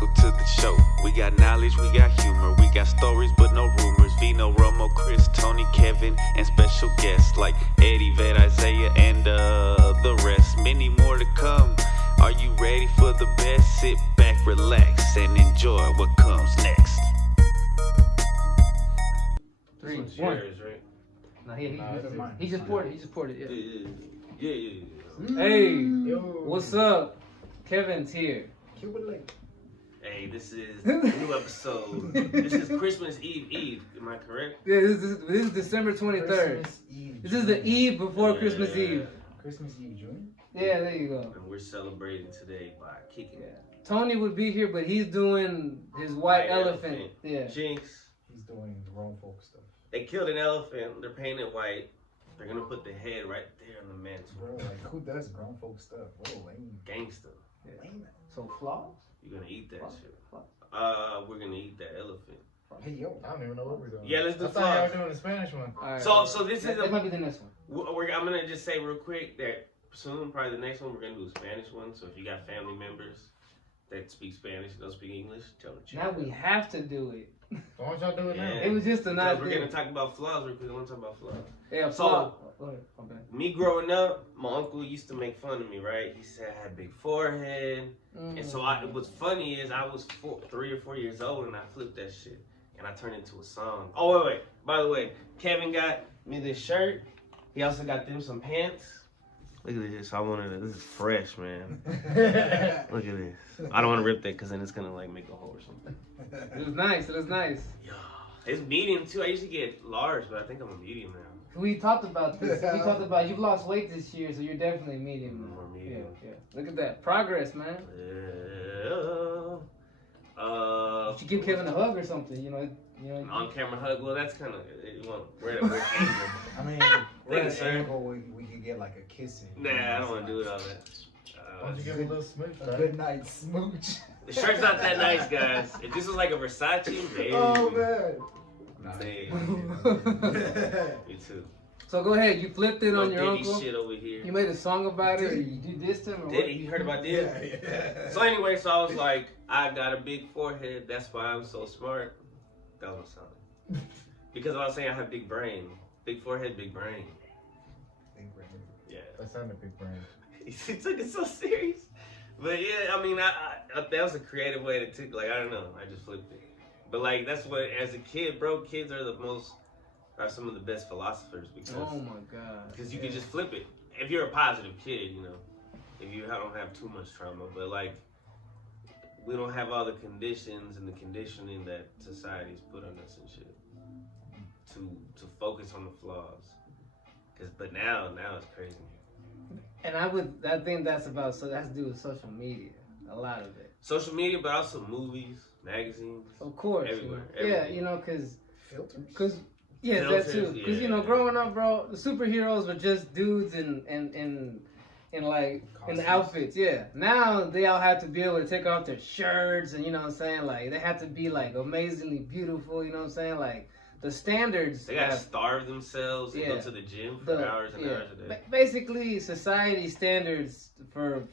welcome to the show. We got knowledge, we got humor, we got stories but no rumors. Vino, Romo, Chris, Toney, Kevin, and special guests like Eddie, Vet, Isaiah, and the rest. Many more to come. Are you ready for the best? Sit back, relax, and enjoy what comes next. 3, 1. Yours, right? No, he just poured it. Yeah. Hey, what's up? Kevin's here. Hey, this is a new episode. This is Christmas Eve. Am I correct? Yeah, this is December 23rd. This is the eve before Christmas Eve. Christmas Eve, June? Yeah, there you go. And we're celebrating today by kicking it. Tony would be here, but he's doing his white elephant. Yeah. Jinx. He's doing the grown folk stuff. They killed an elephant. They're painting it white. They're gonna put the head right there on the mantle. Bro, like who does grown folk stuff? Whoa, lame. Gangsta. Yeah. Lame. So flaws? You're gonna eat that Flaws? shit. Flaws? We're gonna eat that elephant. Hey, yo. I don't even know what we're doing. Yeah, let's do I thought y'all flaws. were doing the Spanish one. All right, So this is that might be the next one. I'm gonna just say real quick that soon, probably the next one, we're gonna do a Spanish one. So if you got family members that speak Spanish, don't speak English, tell them. Now we have to do it. Why don't y'all do it now? Yeah. It was just a nice Because we're gonna talk about flaws real quick. I want to talk about flaws. Yeah, So- flaw. Go ahead. Okay. Me growing up, my uncle used to make fun of me, right? He said I had a big forehead. And so what's funny is I was 3 or 4 years old and I flipped that shit. And I turned into a song. Oh, wait. By the way, Kevin got me this shirt. He also got them some pants. Look at this. This is fresh, man. Look at this. I don't want to rip that because then it's going to like make a hole or something. It was nice. Yeah. It's medium too. I usually get large, but I think I'm a medium now. We talked about this. We talked about you've lost weight this year, so you're definitely medium now. More medium. Yeah. Look at that progress, man. You should give Kevin a hug or something. You know. On camera hug. Well, that's kind of we're at a weird angle. I mean, we're Thank you, at sir. an angle where we could get like a kiss in. Nah, I don't want to do it all that. Why don't you give a little smooch? A good night smooch. The shirt's not that nice, guys. If this was like a Versace, maybe. Oh, man. Maybe. Me too. So go ahead. You flipped it on your Diddy uncle. shit over here. You made a song about it. Or you do this to him. Or Diddy, you heard about Diddy? Yeah. So anyway, so I was like, I got a big forehead. That's why I'm so smart. That was my song. Because I was saying I have big brain. Big forehead, big brain. Yeah. That sounded big brain. He took it so serious. But yeah, I mean, I that was a creative way to take, like, I don't know. I just flipped it. But like, that's what, as a kid, bro, kids are some of the best philosophers because Oh my God. because you can just flip it. If you're a positive kid, you know, if you don't have too much trauma. But like, we don't have all the conditions and the conditioning that society's put on us and shit to focus on the flaws. But now it's crazy. And I think that's to do with social media. A lot of it. Social media, but also movies, magazines. Of course. Everywhere, You know. Yeah, everywhere. you know, because Filters? yeah, Filters, that too. Because yeah. growing up, bro, the superheroes were just dudes in Costumes. outfits. Yeah. Now they all have to be able to take off their shirts, and you know what I'm saying. Like they have to be like amazingly beautiful. You know what I'm saying. Like the standards. They gotta have- starve themselves and Yeah. go to the gym for hours and hours a day. Basically, society standards for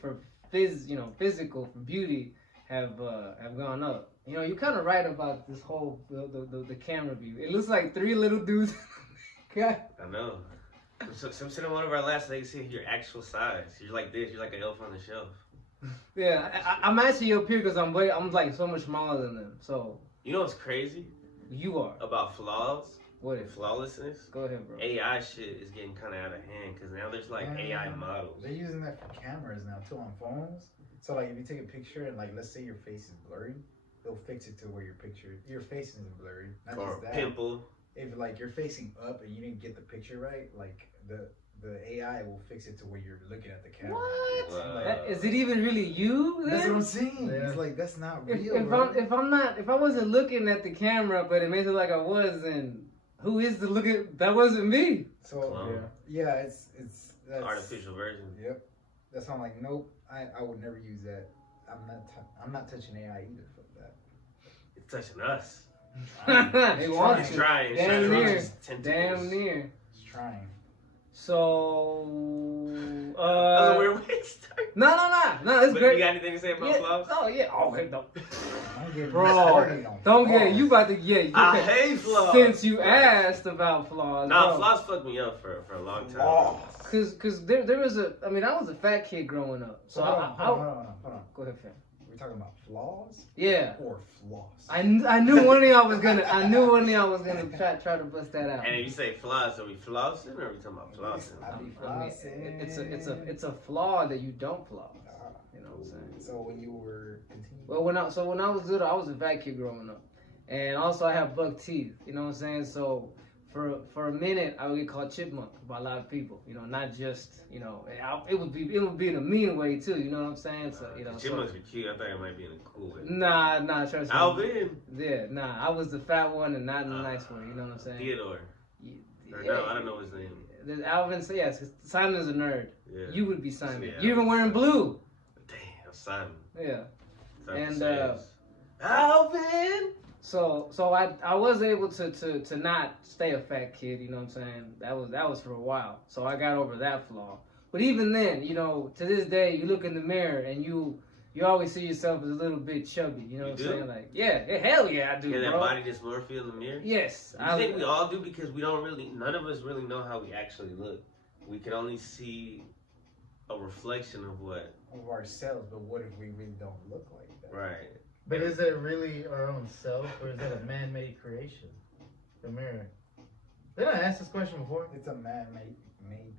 physical for beauty have gone up. You know, you're kind of right about this whole the camera view. It looks like 3 little dudes. God. I know. So in one of our last, they see your actual size. You're like this. You're like an elf on the shelf. Yeah, I'm actually up here because I'm like so much smaller than them. So You know what's crazy you are. about flaws What and if? flawlessness? Go ahead, bro. AI shit is getting kind of out of hand because now there's like AI models. They're using that for cameras now too on phones. So like if you take a picture and like let's say your face is blurry, they'll fix it to where your face isn't blurry. Not Or just that. pimple. If like you're facing up and you didn't get the picture right, like the AI will fix it to where you're looking at the camera. What? Wow. Is it even really you? Then? That's what I'm saying. Yeah. It's like that's not If, real. if bro. if I wasn't looking at the camera, but it makes it like I was, then who is the look at? That wasn't me. So Clone. yeah, it's that's Artificial version. Yep. That's why I'm like, nope. I would never use that. I'm not touching AI either. Fuck that. It's touching us. They want It's to. trying. Damn It's near. trying. Tentacles. Damn near. It's trying. So, That was a weird way to start. no, it's But great. you got anything to say about flaws? Oh yeah. Oh, hey, no. Don't get me Bro, started on don't get flaws. you about to get. I hate flaws. Since you asked about flaws, Nah, bro. flaws fucked me up for a long time. Flaws. Cause there was I was a fat kid growing up. So Hold on. Go ahead, fam. We're talking about flaws Yeah. or floss? I knew one of y'all was gonna try to bust that out. And if you say flaws, are we flossing or are we talking about flossing? I be I mean, flossing. it's a flaw that you don't floss. You know what I'm saying? So when you were continuing, Well, when I was little, I was a fat kid growing up, and also I have buck teeth. You know what I'm saying? So for a minute, I would get called chipmunk by a lot of people. You know, not just it would be in a mean way too. You know what I'm saying? So Chipmunks are cute. I thought it might be in a cool way. Nah, trust me. Alvin. Yeah, nah, I was the fat one and not the nice one. You know what I'm saying? Theodore. Yeah. Or no, I don't know his name. There's Alvin, so yes, 'cause Simon's a nerd. Yeah. You would be Simon. Yeah, You're even wearing blue. Damn, Simon. Yeah. Something And, says, Alvin. So I was able to not stay a fat kid, you know what I'm saying? That was for a while. So I got over that flaw. But even then, to this day, you look in the mirror and you always see yourself as a little bit chubby, you know what I'm saying? Like, yeah, hell yeah, I do, Yeah, that bro. body dysmorphia in the mirror? Yes. I think we all do because none of us really know how we actually look. We can only see a reflection of what? of ourselves, but what if we really don't look like that? Right. But is it really our own self, or is it a man-made creation? The mirror. Did I ask this question before? It's a man-made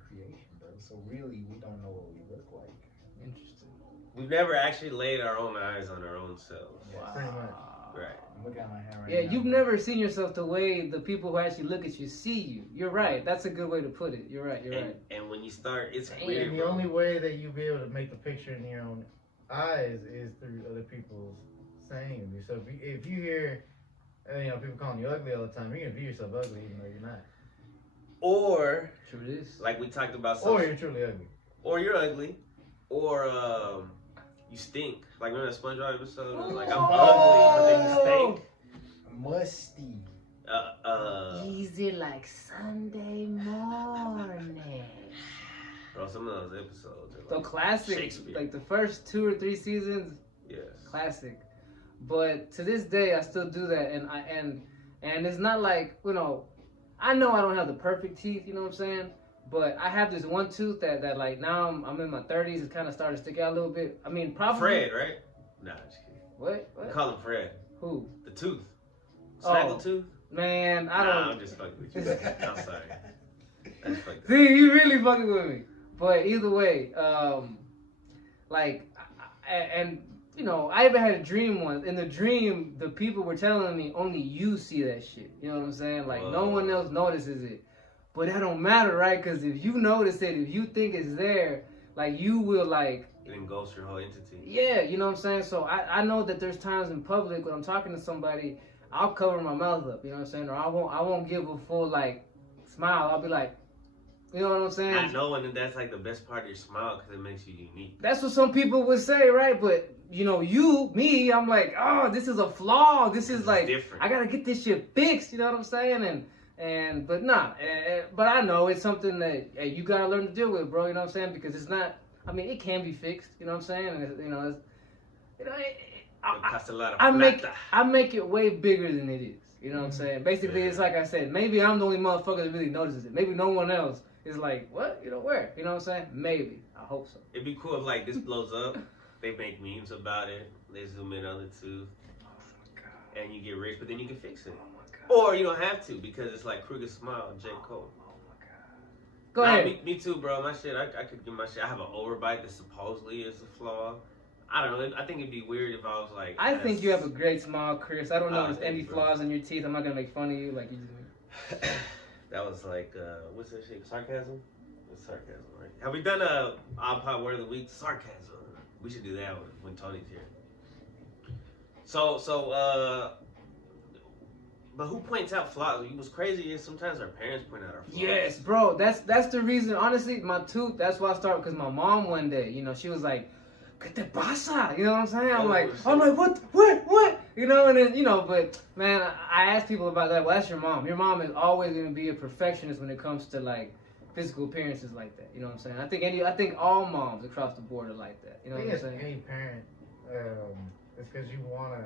creation, bro. So really, we don't know what we look like. Interesting. We've never actually laid our own eyes on our own selves. Wow. Pretty much. Right. I'm looking at my hand right Yeah, now. you've never seen yourself the way the people who actually look at you see you. You're right. That's a good way to put it. You're right. And when you start, it's Damn. weird. And the only way that you'll be able to make the picture in your own eyes is through other people's saying of you. So if you hear, people calling you ugly all the time, you're gonna view yourself ugly even though you're not. Or, True it is. like we talked about, Or you're truly ugly. or you're ugly, or you stink. Like remember that SpongeBob episode? It was like I'm Oh. ugly, but then you stink. Musty. Easy like Sunday morning. Bro, some of those episodes are So like classic, Shakespeare. like the first 2 or 3 seasons, Yes. classic. But to this day, I still do that, and it's not like I know I don't have the perfect teeth, you know what I'm saying? But I have this one tooth that like now I'm in my 30s, it's kind of starting to stick out a little bit. I mean, probably Fred, right? Nah, just kidding. What? We call him Fred. Who? The tooth. Oh. Snaggle tooth? Man, I Nah, don't. I'm just fucking with you. I'm sorry. I just fucked up. See, you really fucking with me. But either way, I even had a dream once. In the dream, the people were telling me only you see that shit. You know what I'm saying? Like no one else notices it. But that don't matter, right? Because if you notice it, if you think it's there, like you will like. It engulfs your whole entity. Yeah, you know what I'm saying? So I know that there's times in public when I'm talking to somebody, I'll cover my mouth up, you know what I'm saying? Or I won't give a full like smile. I'll be like, you know what I'm saying? I know, and that's like the best part of your smile because it makes you unique. That's what some people would say, right? But me, I'm like, oh, this is a flaw. This is like different. I gotta get this shit fixed. You know what I'm saying? But I know it's something that you gotta learn to deal with, bro. You know what I'm saying? Because it's not. I mean, it can be fixed. You know what I'm saying? And I make it way bigger than it is. You know what I'm saying? Basically, it's like I said. Maybe I'm the only motherfucker that really notices it. Maybe no one else is like, what? Where? You know what I'm saying? Maybe. I hope so. It'd be cool if like this blows up. They make memes about it. They zoom in on the tooth. Oh my god. And you get rich, but then you can fix it. Oh my god. Or you don't have to because it's like Kruger Smile and J. Cole. Oh my god. Go ahead. Me too, bro. My shit, I could get my shit. I have an overbite that supposedly is a flaw. I don't know. I think it'd be weird if I was like. I think you have a great smile, Chris. I don't know Oh, if there's any thank you, bro. flaws in your teeth. I'm not gonna make fun of you like you just. That was like, what's that shit? Sarcasm? It's sarcasm, right? Have we done a Odd Pod Word of the Week? Sarcasm. We should do that when Tony's here. But who points out flaws? What's crazy is sometimes our parents point out our flaws. Yes, bro. That's the reason. Honestly, my tooth. That's why I started. Because my mom one day, she was like, "¿Qué te pasa?" You know what I'm saying? I'm like, what? And then but man, I ask people about that. Well, that's your mom. Your mom is always gonna be a perfectionist when it comes to like physical appearances like that. You know what I'm saying? I think all moms across the board are like that. You know I what think I'm it's saying? any parent. It's because you wanna.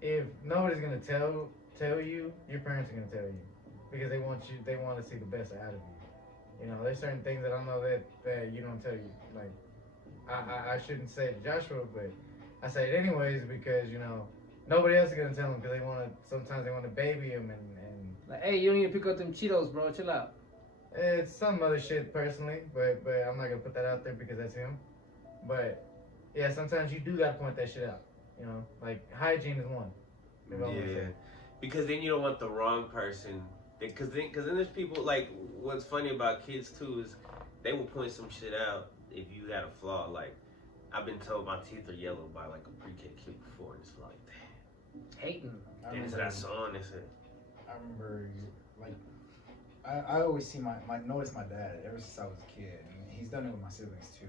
If nobody's gonna tell you, your parents are gonna tell you because they want you. They want to see the best out of you. You know, there's certain things that I know that you don't tell you. Like, I shouldn't say it to Joshua, but I say it anyways because, you know, nobody else is going to tell him because sometimes they want to baby him and Like, hey, you don't need to pick up them Cheetos, bro. Chill out. it's some other shit personally, but I'm not going to put that out there because that's him. But, yeah, sometimes you do got to point that shit out. You know, like, hygiene is one. Yeah, because then you don't want the wrong person. Because then there's people, like, what's funny about kids, too, is they will point some shit out if you got a flaw. Like, I've been told my teeth are yellow by, like, a pre-K kid before, and it's like, damn. Hating. Then it's that song, they said. I remember, like, I always see notice my dad ever since I was a kid, and he's done it with my siblings, too.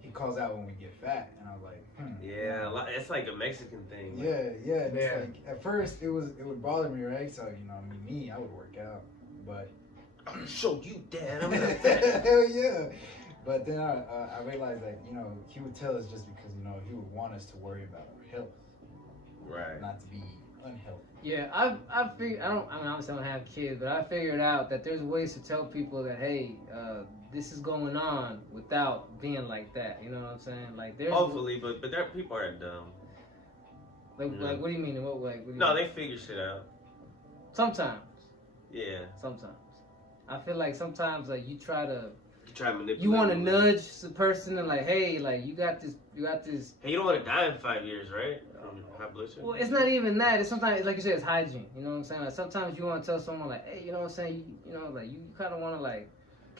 He calls out when we get fat, and I was like, Yeah, it's like a Mexican thing. Like, Yeah. And it's like, at first, it would bother me, right? So, you know, I would work out, but I'm gonna show you, Dad. I'm gonna hell yeah. But then I realized that, you know, he would tell us just because, you know, he would want us to worry about our health, Right. not to be unhealthy. Yeah, I figured, obviously I don't have kids, but I figured out that there's ways to tell people that, hey, this is going on without being like that. You know what I'm saying? Like, there's Hopefully, but there people are dumb. like, what do you mean? In what way? What do you No, mean? they figure shit out. Sometimes. Yeah. Sometimes. I feel like sometimes, like, you try to manipulate. You want to them. nudge the person and like, hey, like you got this. Hey, you don't want to die in 5 years, right? From high blood sugar. Well, it's not even that. It's sometimes, like you said, it's hygiene. You know what I'm saying? Like sometimes you want to tell someone like, hey, you know what I'm saying? You know, like you kind of want to like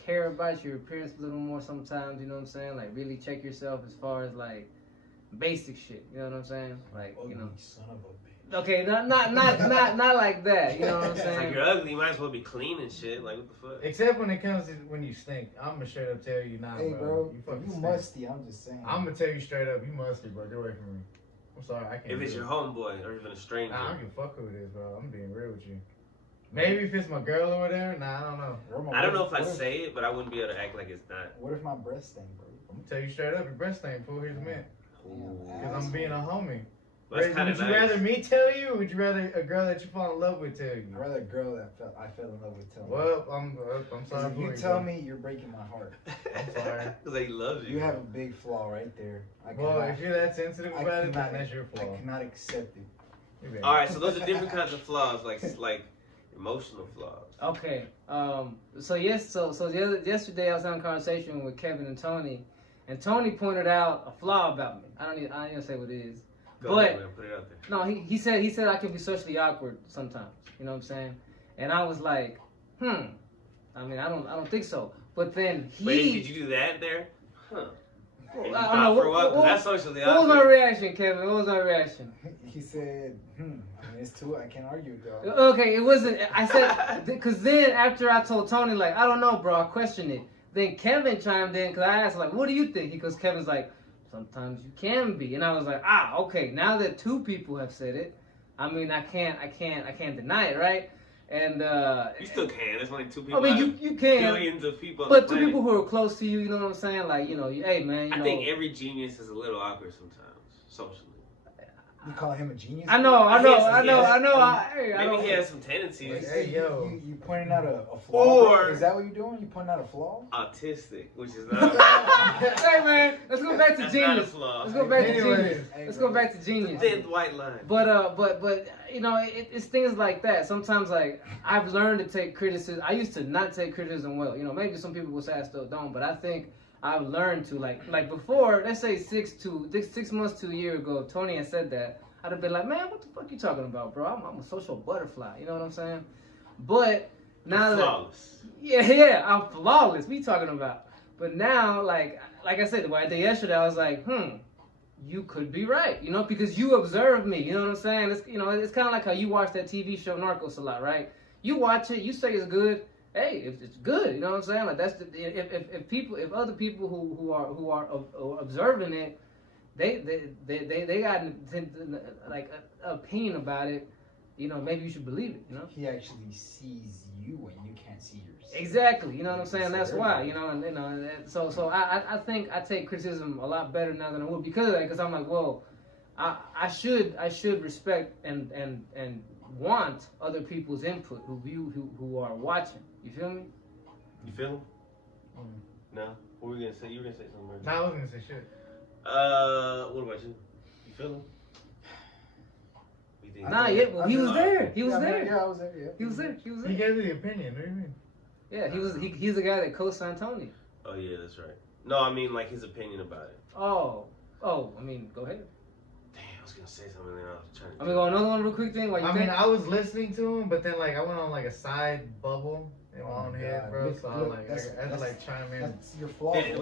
care about your appearance a little more sometimes. You know what I'm saying? Like really check yourself as far as like basic shit. You know what I'm saying? Like you know. Son of a bitch. Okay, not like that. You know what I'm It's saying? like you're ugly. You might as well be clean and shit. Like what the fuck? Except when it comes to when you stink. I'm gonna straight up tell you, nah, Hey, bro, You if fucking you stink. musty, I'm just saying. I'm gonna tell you straight up, you musty, bro. Get away from me. I'm sorry, I can't. If it's do your it. homeboy or even a stranger. Nah, I don't give a fuck who it is, bro. I'm being real with you. Maybe if it's my girl or whatever, nah, I don't know. Romo, I don't know if what I say it, but I wouldn't be able to act like it's not. What if my breast stink, bro? I'm gonna tell you straight up, your breast ain't full. Here's a man. Damn, Because I'm being a homie. Well, that's kind Would of you nice. rather me tell you, or would you rather a girl that you fall in love with tell you? I'd rather a girl that I fell in love with tell me. Well, I'm 'Cause sorry if for you you. tell bro. me, you're breaking my heart. I'm sorry. Because he loves you. You have a big flaw right there. Well, if you're that sensitive about it, then that's your I flaw. cannot accept it. You better- All right, so those are different kinds of flaws, like emotional flaws. Okay. So yesterday I was having a conversation with Kevin and Toney, and Toney pointed out a flaw about me. I don't even say what it is. Go But- ahead, man, put it out there. No, he said I can be socially awkward sometimes. You know what I'm saying? And I was like, I mean, I don't think so. But then Wait, did you do that there? Huh. And you I don't thought know, for what? 'Cause that's socially what was my awkward. reaction, Kevin? What was my reaction? He said, I mean, it's too, I can't argue, dog. Okay, it wasn't. I said because then after I told Toney like I don't know, bro, I questioned it. Then Kevin chimed in because I asked like, what do you think? Because Kevin's like, sometimes you can be, and I was like, okay. Now that two people have said it, I mean, I can't deny it, right? And You still can. There's only two people. I mean, out of you can, billions of people. On but the two planet. people who are close to you, you know what I'm saying? Like, you know, hey man, you I know. think every genius is a little awkward sometimes, socially. You call him a genius? I know. Yes, I Maybe don't. he has some tendencies. Hey, yo. You pointing out a flaw? Or- Is that what you're doing? You pointing out a flaw? Autistic, which is not. Hey man, let's go back to That's not a genius. flaw. Let's go back to Anyways. genius. Hey, Let's bro. go back to genius. Thin white line. But you know, it's things like that. Sometimes like I've learned to take criticism. I used to not take criticism well. You know, maybe some people will say I still don't, but I think I've learned to like before. Let's say 6 months to a year ago, if Toney had said that, I'd have been like, man, what the fuck you talking about, bro? I'm a social butterfly. You know what I'm saying? But now that Flawless. yeah, I'm flawless. What you talking about? But now, like I said, what I did yesterday, I was like, you could be right, you know, because you observe me. You know what I'm saying? It's, you know, it's kind of like how you watch that TV show Narcos a lot, right? You watch it, you say it's good. Hey, if it's good, you know what I'm saying? Like that's if other people who are observing it, they got like an opinion about it. maybe you should believe it. He actually sees you when you can't see yourself. Exactly. You know what I'm saying? That's why. So I think I take criticism a lot better now than I would because of that. Because I'm like, well, I should respect and want other people's input who are watching. You feel me? You feel him? No. What were you gonna say? You were gonna say something. No, I wasn't gonna say shit. What about you? You feel him? Nah, yeah, well, he was there. He was there. Yeah, I was there. Yeah. He was there. He was He there. gave me the opinion. What do you mean? Yeah, he's the guy that co-signed Toney. Oh yeah, that's right. No, I mean like his opinion about it. Oh, I mean, go ahead. Damn, I was gonna say something then I was trying to. I mean, go another one real quick thing. While you think? I was listening to him, but then like I went on like a side bubble in my own head, bro. So I had to like chime in. That's your flaw. Did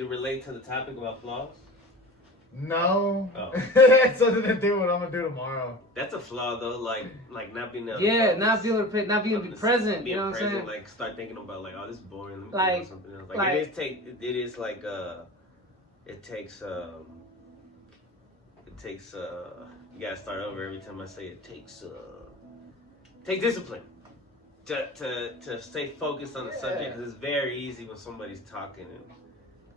it relate to the topic about flaws? No. Oh. It's something to do with what I'm gonna do tomorrow. That's a flaw though, like not being able. Yeah, to not being able to be present. Being You know what I'm saying? Like start thinking about like, oh, this is boring. Let me Like- think about something else. Like it is like it takes you gotta start over every time I say it takes discipline to stay focused on the subject because it's very easy when somebody's talking and.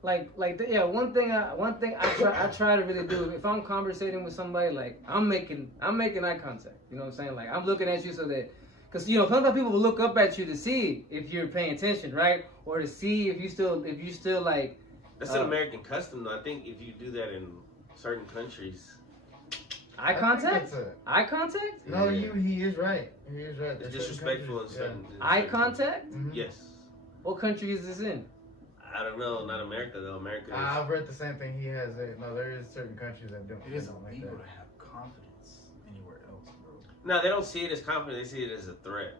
One thing I try to really do if I'm conversating with somebody, like I'm making eye contact. You know what I'm saying? Like I'm looking at you so that, because sometimes people will look up at you to see if you're paying attention, right? Or to see if you still like. That's an American custom, though. I think if you do that in certain countries. Eye contact? Eye contact? No, Yeah. he is right. He is right. It's There's disrespectful in certain certain. Eye contact? Mhm. Yes. What country is this in? I don't know. Not America though. America. Is, I've read the same thing he has. No, there is certain countries that don't. It is don't like illegal that. to have confidence anywhere else, bro. no, they don't see it as confident. They see it as a threat.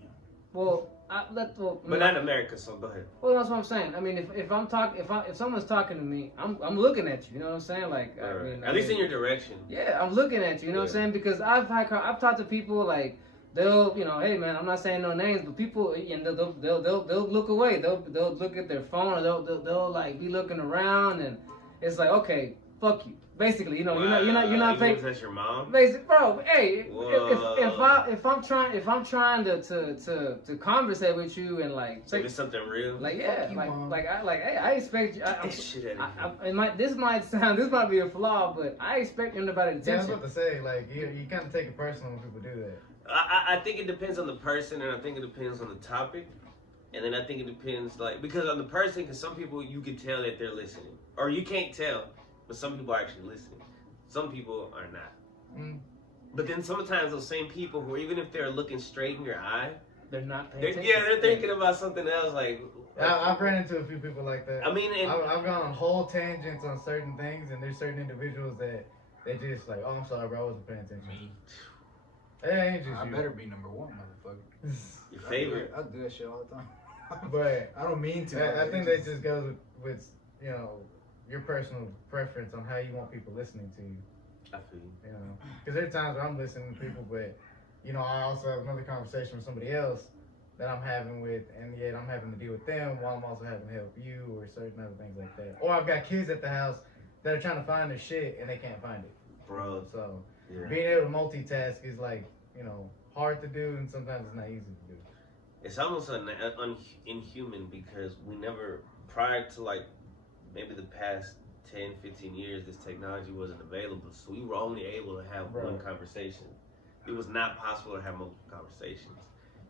Damn. Well, But not in America. So go ahead. Well, that's what I'm saying. I mean, if someone's talking to me, I'm looking at you. You know what I'm saying? Like, Right, I mean, at least in your direction. Yeah, I'm looking at you. You know what I'm Yeah. saying? Because I've talked to people like they'll, hey man, I'm not saying no names, but people, and they'll look away. They'll look at their phone, or they'll like be looking around, and it's like, okay, fuck you. Basically, you're not Even fake. if that's your mom. Basic, bro. Hey, Whoa. if I'm trying to conversate with you and like If it's something real. like yeah, Fuck you, Mom. hey, I expect you. Get that shit out of here. This might be a flaw, but I expect everybody to Yeah, I was attention. about to say, like, you kind of take it personal when people do that. I think it depends on the person, and I think it depends on the topic, and then I think it depends because on the person, because some people you can tell that they're listening, or you can't tell, but some people are actually listening. Some people are not. Mm. But then sometimes those same people who, even if they're looking straight in your eye, They're not paying they're attention. thinking about something else. Like I've ran into a few people like that. I mean, and, I've gone on whole tangents on certain things, and there's certain individuals that they just like, oh, I'm sorry, bro, I wasn't paying attention. Me. It ain't just I you. better be number one, motherfucker. your favorite. I do that shit all the time. But I don't mean to. I think that just goes with your personal preference on how you want people listening to you. I feel you. You know, because there are times where I'm listening to people, but I also have another conversation with somebody else that I'm having with, and yet I'm having to deal with them while I'm also having to help you or certain other things like that. Or I've got kids at the house that are trying to find their shit and they can't find it. Bro. So Yeah. being able to multitask is like hard to do, and sometimes it's not easy to do. It's almost inhuman because we never, prior to like maybe the past 10, 15 years, this technology wasn't available. So we were only able to have one Right. conversation. It was not possible to have multiple conversations.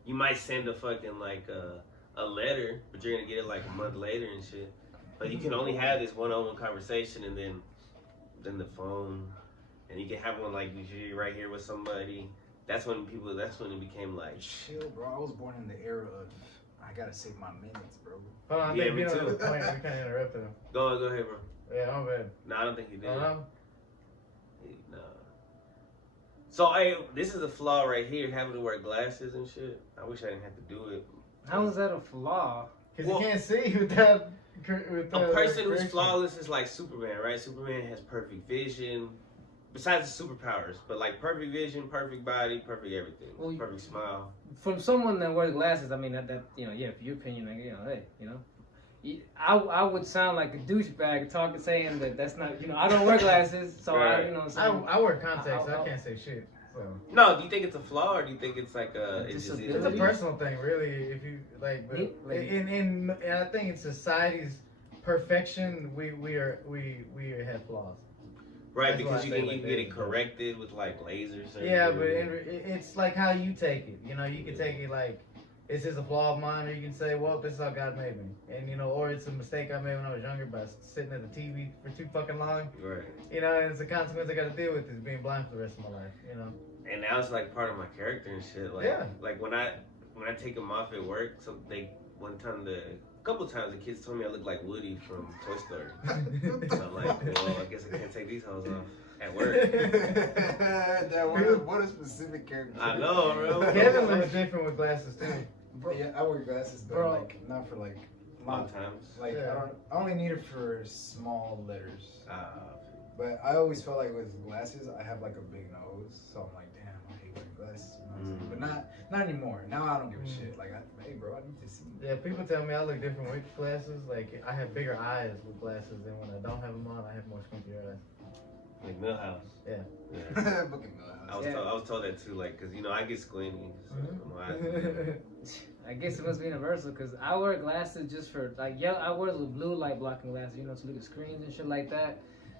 You might send a fucking like a letter, but you're gonna get it like a month later and shit. But you can only have this one-on-one conversation, and then the phone, and you can have one like you're right here with somebody. That's when it became like. Chill, bro. I was born in the era of I gotta save my minutes, bro. Hold on, I Yeah, think me Vino too. has a point. We can't interrupt him. Go ahead, bro. Yeah, I'm bad. No, I don't think he did. No. No. So, hey, this is a flaw right here, having to wear glasses and shit. I wish I didn't have to do it. How is that a flaw? Because Well- you can't see without. A person who's flawless is like Superman, right? Superman has perfect vision, besides the superpowers, but like perfect vision, perfect body, perfect everything, Well, perfect smile. From someone that wears glasses, I mean that yeah, for your opinion, like, hey, I would sound like a douchebag saying that's not, I don't wear glasses, so Right. I, what I'm saying. I wear contacts, so I can't say shit. So So No, do you think it's a flaw or do you think it's like it's just Disability? it's a personal thing, really. If you like, but in I think in society's perfection, we have flaws. right, That's why because I you say can like you can get it that. corrected with like laser surgery. Yeah, but it's like how you take it. You know, you can take it like it's just a flaw of mine, or you can say, well, this is how God made me, and you know, or it's a mistake I made when I was younger by sitting at the TV for too fucking long. Right. You know, and it's a consequence I got to deal with is being blind for the rest of my life. You know. And now it's like part of my character and shit. Like, Yeah. like when I take them off at work, so a couple times the kids told me I look like Woody from Toy Story. So I'm like, well, I guess I can't take these hoes off at work. That what a specific character. I know, bro. Kevin looks different with glasses too. Yeah, I wear glasses, but Bro. like not for like Long times. Like Yeah. I only need it for small letters. Ah, But I always felt like with glasses, I have like a big nose, so I'm like, damn, I hate wearing glasses. You know what I'm saying? But not anymore. Now I don't give a shit. Like, hey, bro, I need to see. Yeah, people tell me I look different with glasses. Like I have bigger eyes with glasses, and when I don't have them on, I have more squintier eyes. like Millhouse. Yeah. Fucking I was Yeah. told, I was told that too, like, cause you know I get squinty. So my eyes- I guess it must be universal because I wear glasses just for like I wear the blue light blocking glasses, you know, to look at screens and shit like that.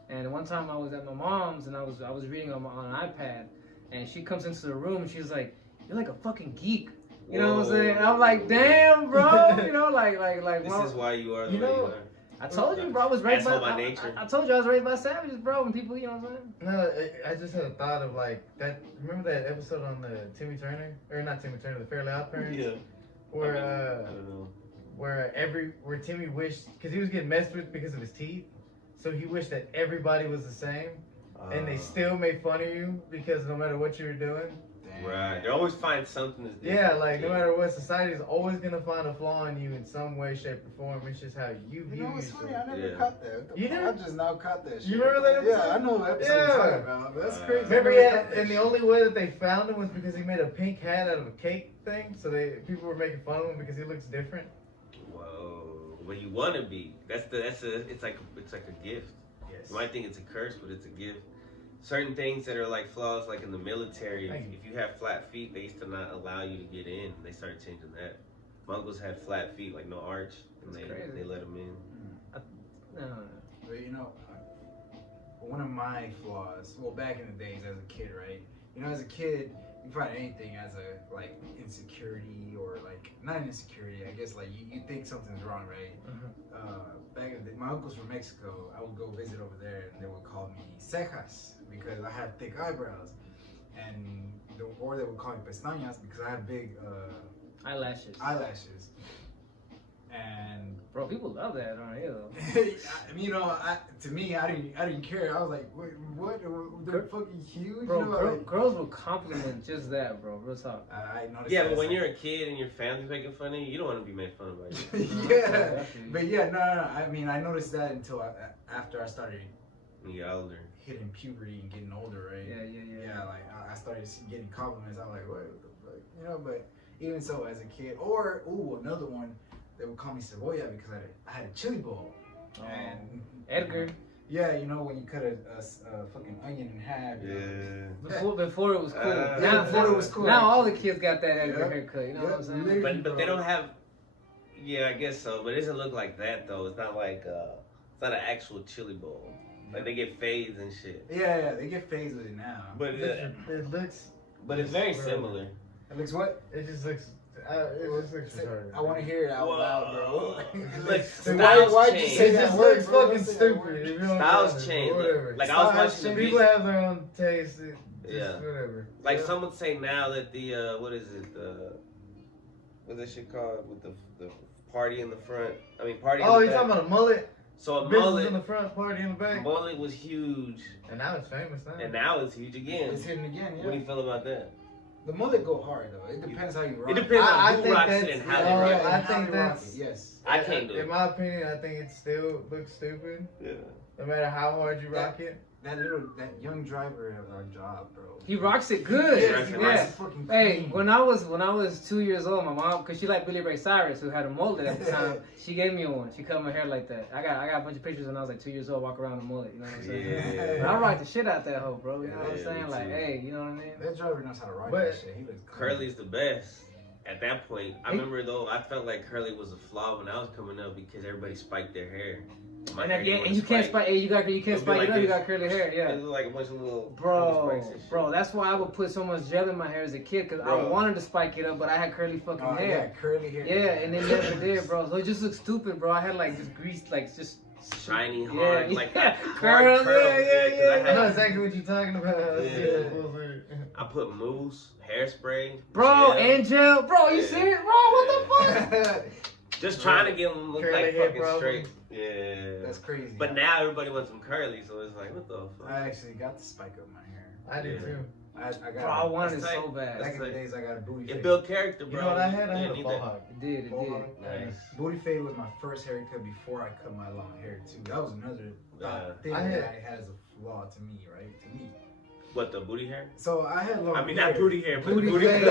And one time I was at my mom's and I was reading on an iPad, and she comes into the room and she's like, "You're like a fucking geek." You know what I'm saying? And I'm like, "Damn, bro." You know, like. This Mom, is why you are the You way know- you are. I told you, bro. I was raised Asshole by by nature. I told you I was raised by savages, bro. And people, you know what I'm saying? No, I just had a thought of like that. Remember that episode on the Timmy Turner, or not Timmy Turner, the Fairly Odd Parents, Yeah. where I don't know. where Timmy wished because he was getting messed with because of his teeth, so he wished that everybody was the same, and they still made fun of you because no matter what you were doing. Right. They always find something that's different. Yeah, like no matter what, society is always gonna find a flaw in you in some way, shape, or form. It's just how you You view know what's funny? I yourself. never Yeah. caught that. What the You fuck? never- I just now caught that shit. You remember that episode? Yeah, I know what episode Yeah. you're talking about. But that's crazy. Remember, I he never had, caught that and the shit. only way that they found him was because he made a pink hat out of a cake thing. So people were making fun of him because he looks different. Whoa. Well, you want to be. It's like a gift. Yes. You might think it's a curse, but it's a gift. Certain things that are like flaws, like in the military, if you have flat feet, they used to not allow you to get in. They started changing that. My uncles had flat feet, like no arch, and That's they crazy. let them in. No. But you know, one of my flaws, well, back in the days as a kid, right? You know, as a kid, you find anything as a, like, insecurity or, like, not an insecurity, I guess, like, you think something's wrong, right? Back in the day, my uncle's from Mexico. I would go visit over there, and they would call me cejas because I had thick eyebrows. Or they would call me pestañas because I had big Eyelashes. eyelashes. And Bro, people love that on here though. you know, to me, I didn't care. I was like, what? They're fucking huge. Bro, you know, like, girls will compliment just that, bro. Real talk. I noticed. Yeah, that but when as you're a kid and your family's making fun of you, you don't want to be made fun of by you. yeah, but yeah, no. I mean, I noticed that until after I started When you get older. hitting puberty and getting older, right? Yeah. Like I started getting compliments. I'm like, what the fuck, you know? But even so, as a kid, or another one, they would call me cebolla because I had a chili bowl. Oh. And Edgar. yeah, you know when you cut a fucking onion in half. You know? Before it was cool. Yeah, before it was cool. Now all the kids got that Edgar Yep. haircut. You know Yep, what I'm saying? literally. But they don't have. Yeah, I guess so. But it doesn't look like that though. It's not like it's not an actual chili bowl. Like they get fades and shit. Yeah, they get phased with it now. But It looks. it's very similar. It looks what? It just looks. It just looks retarded. I want to hear it out loud, bro. Like Dude, styles why'd you change. say It that just word, looks bro? fucking Say that stupid. word. If you don't Styles know, change. Whatever. Like I was Styles watching the change. People beach. have their own taste. Yeah. Whatever. Like Yeah. some would say now that the what is it? What's that shit called with the party in the front? I mean party. Oh, in the you're back. talking about a mullet? So a Business mullet. in the front, party in the back. Mullet was huge, And now it's famous now. and now it's huge again. It's hitting again, What do yeah. you feel about that? The mullet go hard though. It depends how you rock. It depends I on who think rocks it that's- and how yeah, they rock I it. think how they rock that's- it, yes. I can't do In it. my opinion, I think it still looks stupid. Yeah. No matter how hard you rock it. That young driver at our job, bro. He rocks it good. Yeah. Hey, when I was 2 years old, my mom, cause she liked Billy Ray Cyrus, who had a mullet at the time, she gave me one. She cut my hair like that. I got a bunch of pictures when I was like 2 years old, walk around with a mullet. You know what I'm saying? Yeah. But I rocked the shit out that hoe, bro. You know what I'm Yeah, saying? me Like, too. hey, you know what I mean? That driver knows how to rock But that shit. He looks clean. Curly's the best. At that point, I remember though, I felt like Curly was a flaw when I was coming up because everybody spiked their hair. My hair didn't And wanna you can't spike. spike. You can't It'll be spike like it up. You this. got curly hair. Yeah. It looked like a bunch of little Bro, spikes and shit. bro, that's why I would put so much gel in my hair as a kid, cause I Bro. wanted to spike it up, but I had curly fucking Oh, hair. yeah, curly hair. Yeah, and they never did, bro. So it just looked stupid, bro. I had like this grease, like just shiny, hard, yeah, like yeah. hard Curls, curls. yeah, 'cause I I know had- exactly what you're talking about. Yeah. I put mousse, hairspray, bro, gel, and gel, bro. You Yeah. serious, bro? What the fuck? just trying to get them look Curly like hair fucking problem. straight. Yeah, That's crazy. But now everybody wants them curly, so it's like, what the fuck? I actually got to spike up my hair. I did Yeah. too. I got. Bro, I wanted it That's so tight. bad. Back in the That's days, I got a booty It fade. built character, bro. You know what I had? I You had a need faux that. hawk. It did, it did. Nice. Booty fade was my first haircut before I cut my long hair too. That was another thing I that had- I had as a flaw to me, right? To me. What, the booty hair? So I had long. I mean, hair. not booty hair, but Booty booty fade.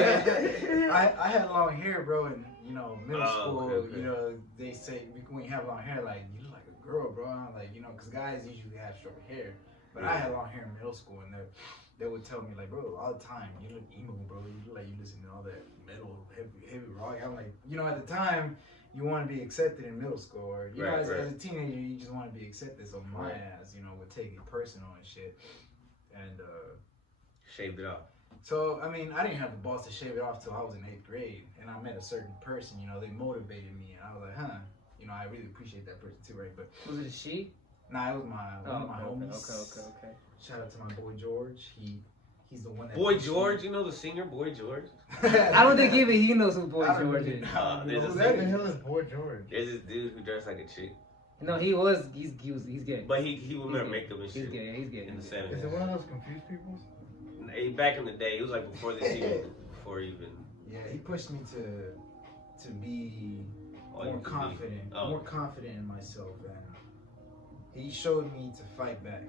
I had long hair, bro, and middle Oh, school. okay. You know, they say when you have long hair, like you look like a girl, bro. I'm like, because guys usually have short hair, but I had long hair in middle school, and they would tell me like, bro, all the time, you look emo, bro. You look like you listen to all that metal, heavy rock. I'm like, at the time, you want to be accepted in middle school, or Right, as right. a teenager, you just want to be accepted. So my Right. ass, would take it personal and shit, and. Shaved it off. So, I mean, I didn't have the balls to shave it off till I was in 8th grade. And I met a certain person, they motivated me. And I was like, I really appreciate that person too, right? But, Was it a she? nah, it was one of my homies. Okay. Shout out to my boy George. He's the one that... Boy George, you know the singer Boy George? I don't think even he knows who Boy I don't George really is. know. There's Who a that Who the is? hell is Boy George? There's this dude who dressed like a chick. No, he's gay. But he would wear He's gay. makeup and He's shit gay, he's gay. in the Is 70s. it one of those confused people? Back in the day, it was like before this even. Yeah, he pushed me to be all you more could be. confident. Oh. More confident in myself. And he showed me to fight back.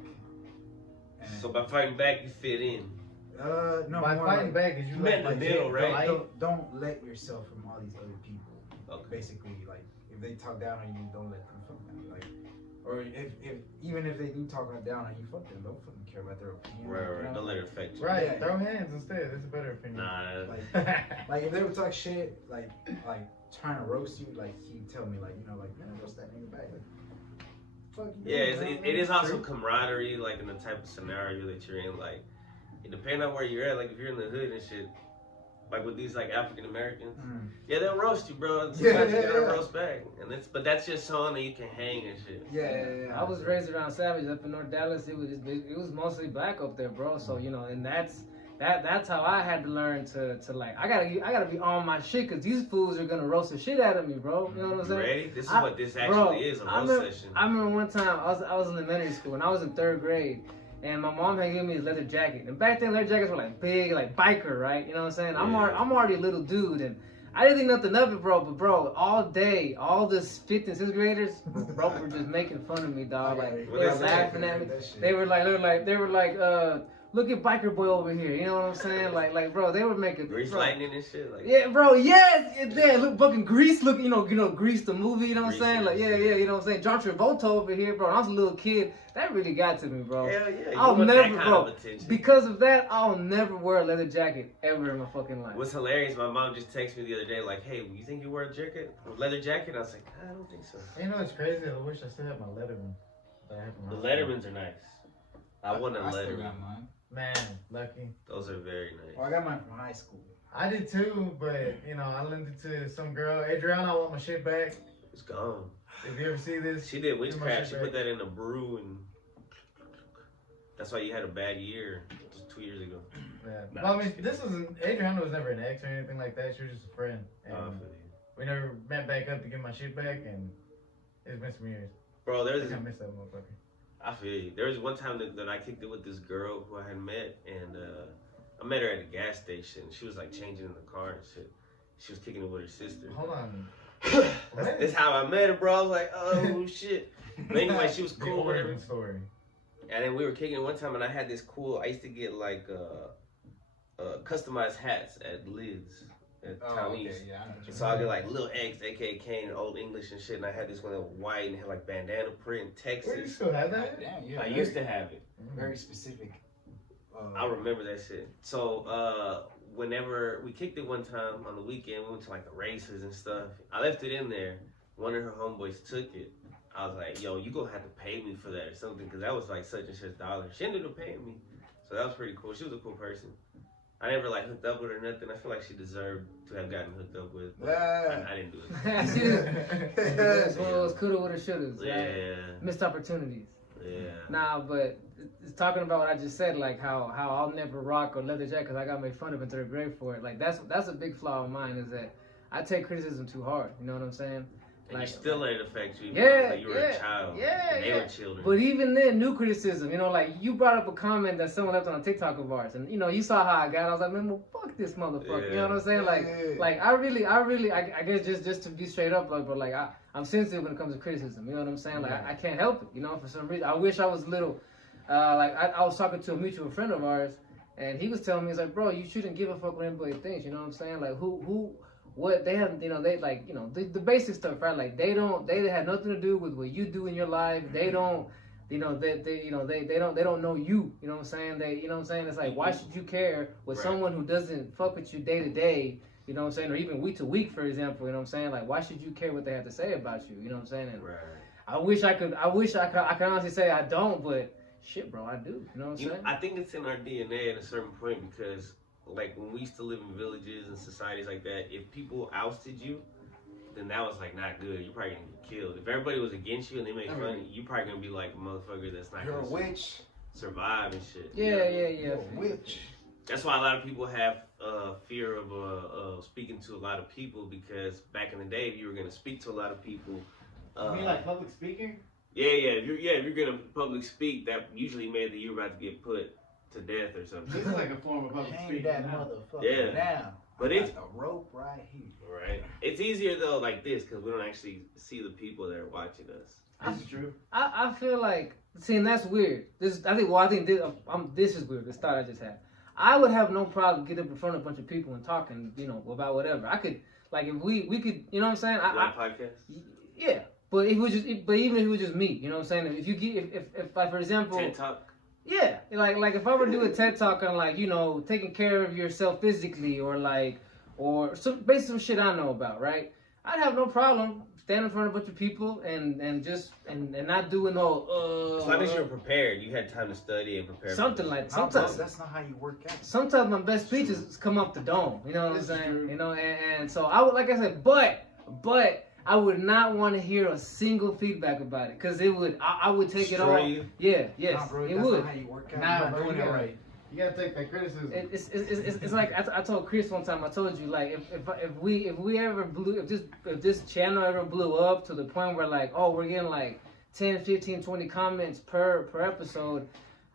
And, So by fighting back, you fit in. no, By more fighting like, back, is you You met in the like middle, right? light? Don't let yourself from all these other people. Okay. Basically, like if they talk down on you, don't let them fuck them. Like, or if even if they do talk down on you, fuck them. Don't fucking care about their opinion. Right. Don't let it affect you. Right, Yeah. throw hands instead. That's a better opinion. Nah. Like if they would talk shit, like trying to roast you, like he'd tell me like man, roast that nigga back. Like, fuck you. Yeah, doing, it bro? is also camaraderie, like in the type of scenario that you're in. Like, it depends on where you're at. Like, if you're in the hood and shit, like with these like African Americans, yeah, they'll roast you, bro. Sometimes you gotta roast back, but that's just showing that you can hang and shit. Yeah. I was raised around Savage up in North Dallas. It was mostly black up there, bro. So and that's how I had to learn to like I gotta be on my shit because these fools are gonna roast the shit out of me, bro. You know what I'm saying? Ready? This is I- what this bro, actually is, a I roast remember, session. I remember one time I was in elementary school and I was in 3rd grade. And my mom had given me this leather jacket. And back then, leather jackets were like big, like biker, right? You know what I'm saying? I'm already a little dude. And I didn't think nothing of it, bro. But, bro, all day, all the 5th and 6th graders, bro, were just making fun of me, dog. Like, they What were they say? laughing at me. They were like, look at biker boy over here. You know what I'm saying? Like, bro, they were making... Grease bro, lightning and shit. Like, yeah, bro, yes, yeah, look, fucking Grease, look, Grease the movie, you know what I'm Grease, saying? Like, yeah, you know what I'm saying? John Travolta over here, bro, when I was a little kid, that really got to me, bro. hell yeah. You I'll want never, that kind bro, of attention. because of that, I'll never wear a leather jacket ever in my fucking life. What's hilarious, my mom just texted me the other day, like, hey, you think you wear a jacket? A leather jacket? I was like, I don't think so. You know what's crazy? I wish I still had my Letterman. that I have in The my Lettermans are nice. I want a I still Letterman. got mine. Man, lucky. Those are very nice. Well, I got mine from high school. I did too, but I lent it to some girl. Adriana, I want my shit back. It's gone. If you ever see this, She did give my witchcraft. She shit put back. that in a brew, and that's why you had a bad year just 2 years ago. Yeah. Nah, Well, I mean, just kidding. this wasn't. Adriana was never an ex or anything like that. She was just a friend. And I feel you. we never met back up to get my shit back, and it's been some years. Bro, I there's think I missed that motherfucker. I feel you. There was one time that I kicked it with this girl who I had met, and I met her at a gas station. She was like changing in the car and shit. She was kicking it with her sister. Hold on. That's how I met her, bro. I was like, oh shit. But anyway, she was The cool. Whatever. origin story. And then we were kicking it one time, and I had this cool. I used to get like customized hats at Lids at Toney. Okay, yeah. I know what you're So I did like Lil X, aka Kane, Old English and shit. And I had this one that was white and had like bandana print in Where you Texas. still have that? Damn, yeah. I used to have it. Very specific. I remember that shit. So whenever we kicked it one time on the weekend, we went to like the races and stuff. I left it in there. One of her homeboys took it. I was like, yo, you gonna have to pay me for that or something, because that was like such and such dollars. She ended up paying me. So that was pretty cool. She was a cool person. I never like hooked up with her or nothing. I feel like she deserved to have gotten hooked up with. But I didn't do it. It's one of those coulda, woulda, shouldas. Yeah. Right? Missed opportunities. Yeah. Nah, but it's talking about what I just said, like how I'll never rock or leather jacket because I got made fun of in third grade for it. Like that's a big flaw of mine, is that I take criticism too hard. You know what I'm saying? And Like, you still let it affect you. Yeah, Like you were a child. Yeah, and they were children. But even then, new criticism. You know, like you brought up a comment that someone left on a TikTok of ours, and you know, you saw how I got. I was like, man, well, fuck this motherfucker. Yeah. You know what I'm saying? Like I guess just to be straight up, like, but like I'm sensitive when it comes to criticism. You know what I'm saying? Like I can't help it. You know, for some reason, I wish I was little. Like I was talking to a mutual friend of ours, and he was telling me, he's like, bro, you shouldn't give a fuck what anybody thinks. You know what I'm saying? Like what they have, you know, they like, you know, the basic stuff, right? Like they had nothing to do with what you do in your life. They don't, you know, they don't know you. You know what I'm saying? You know what I'm saying? It's like, why should you care with someone who doesn't fuck with you day to day? You know what I'm saying? Or even week to week, for example. You know what I'm saying? Like, why should you care what they have to say about you? You know what I'm saying? And I wish I could honestly say I don't, but shit, bro, I do. You know what I'm saying? I think it's in our DNA at a certain point, because like when we used to live in villages and societies like that, if people ousted you, then that was like not good. You're probably gonna get killed. If everybody was against you and they made fun of you, you're probably gonna be like a motherfucker that's not You're a gonna witch. survive and shit. Yeah. You're a witch. That's why a lot of people have fear of speaking to a lot of people, because back in the day, if you were gonna speak to a lot of people, You mean like public speaking? Yeah. If you're gonna public speak, that usually meant that you're about to get put to death or something. This is like a form of public Hang speaking. that now. motherfucker down. But it's a rope right here. Right. It's easier though like this, because we don't actually see the people that are watching us. This is true. I feel like, see, and that's weird. This is weird. This thought I just had. I would have no problem getting up in front of a bunch of people and talking, you know, about whatever. I could, like, if we could, you know what I'm saying? Live podcast. Yeah, but if it was but even if it was just me, you know what I'm saying? If you get, if like, for example, TED Talk. yeah, like if I were to do a TED Talk on, like, you know, taking care of yourself physically, or basically some shit I know about, right? I'd have no problem standing in front of a bunch of people and not doing no. As long as you're prepared, you had time to study and prepare. Something like that. Sometimes that's not how you work out. Sometimes my best speeches come off the dome. You know what I'm This is saying? true. You know, and so I would, like I said, but I would not want to hear a single feedback about it, because it would, I would take it all. You. Yeah, yes, Nah, bro, it that's would. not how you work out. Nah, You're not bro, doing you it gotta- right. You gotta take that criticism. It's like I told Chris one time. I told you, like, if we ever blew, if this channel ever blew up to the point where, like, oh, we're getting like 10, 15, 20 comments per episode,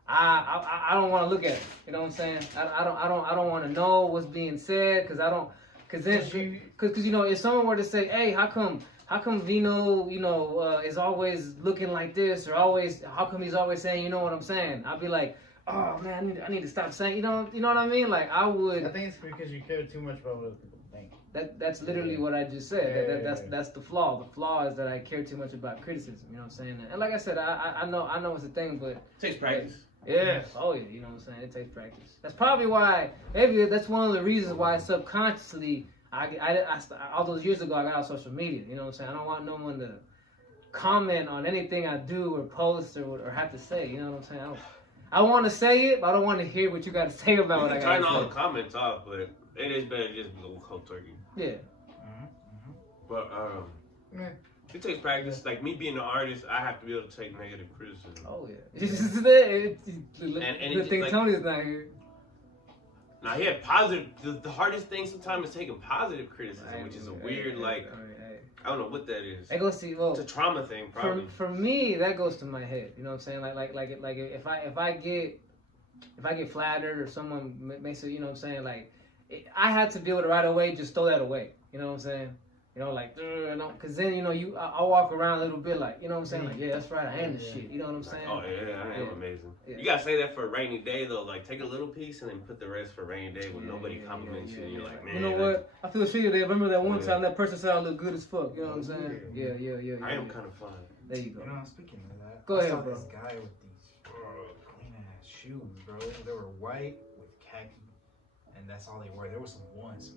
I don't want to look at it. You know what I'm saying? I don't want to know what's being said, because you know, if someone were to say, hey, how come Vino, you know, is always looking like this, or how come he's always saying, you know what I'm saying? I'd be like, oh man, I need to stop saying, you know what I mean? Like, I think it's because you care too much about what other people think. that's literally what I just said. Yeah. That's the flaw. The flaw is that I care too much about criticism. You know what I'm saying? And like I said, I know it's a thing, but It takes practice. yeah, oh yeah, you know what I'm saying? It takes practice. That's probably why. Maybe that's one of the reasons why subconsciously I all those years ago I got on social media. You know what I'm saying? I don't want no one to comment on anything I do or post or have to say. You know what I'm saying? I want to say it, but I don't want to hear what you got to say about You what I can got turn to all say. the comments off, but it is better to just go cold turkey. Yeah. But Yeah. it takes practice. Like me being an artist, I have to be able to take negative criticism. Oh yeah. Good it's thing like- Tony's not here. Now he had positive. The hardest thing sometimes is taking positive criticism, which is a weird, like, I don't know what that is. I go see. Well, It's a trauma thing, probably. for me, that goes to my head. You know what I'm saying? Like if I get flattered or someone makes it, you know what I'm saying? Like, I had to be able to right away just throw that away. You know what I'm saying? You know, like, because then, you know, I walk around a little bit like, you know what I'm saying? Like, yeah, that's right, I am the shit. You know what I'm saying? Oh, yeah, I am amazing. Yeah. You gotta say that for a rainy day, though. Like, take a little piece and then put the rest for a rainy day when nobody compliments you. And you're like, man. You know what? I feel shitty today. Remember that one time that person said I look good as fuck. You know what I'm saying? Yeah. I am kind of fun. There you go. You know, speaking of that, Go I ahead, saw bro. this guy with these clean ass shoes, bro. They were white with khaki, and that's all they were. There was some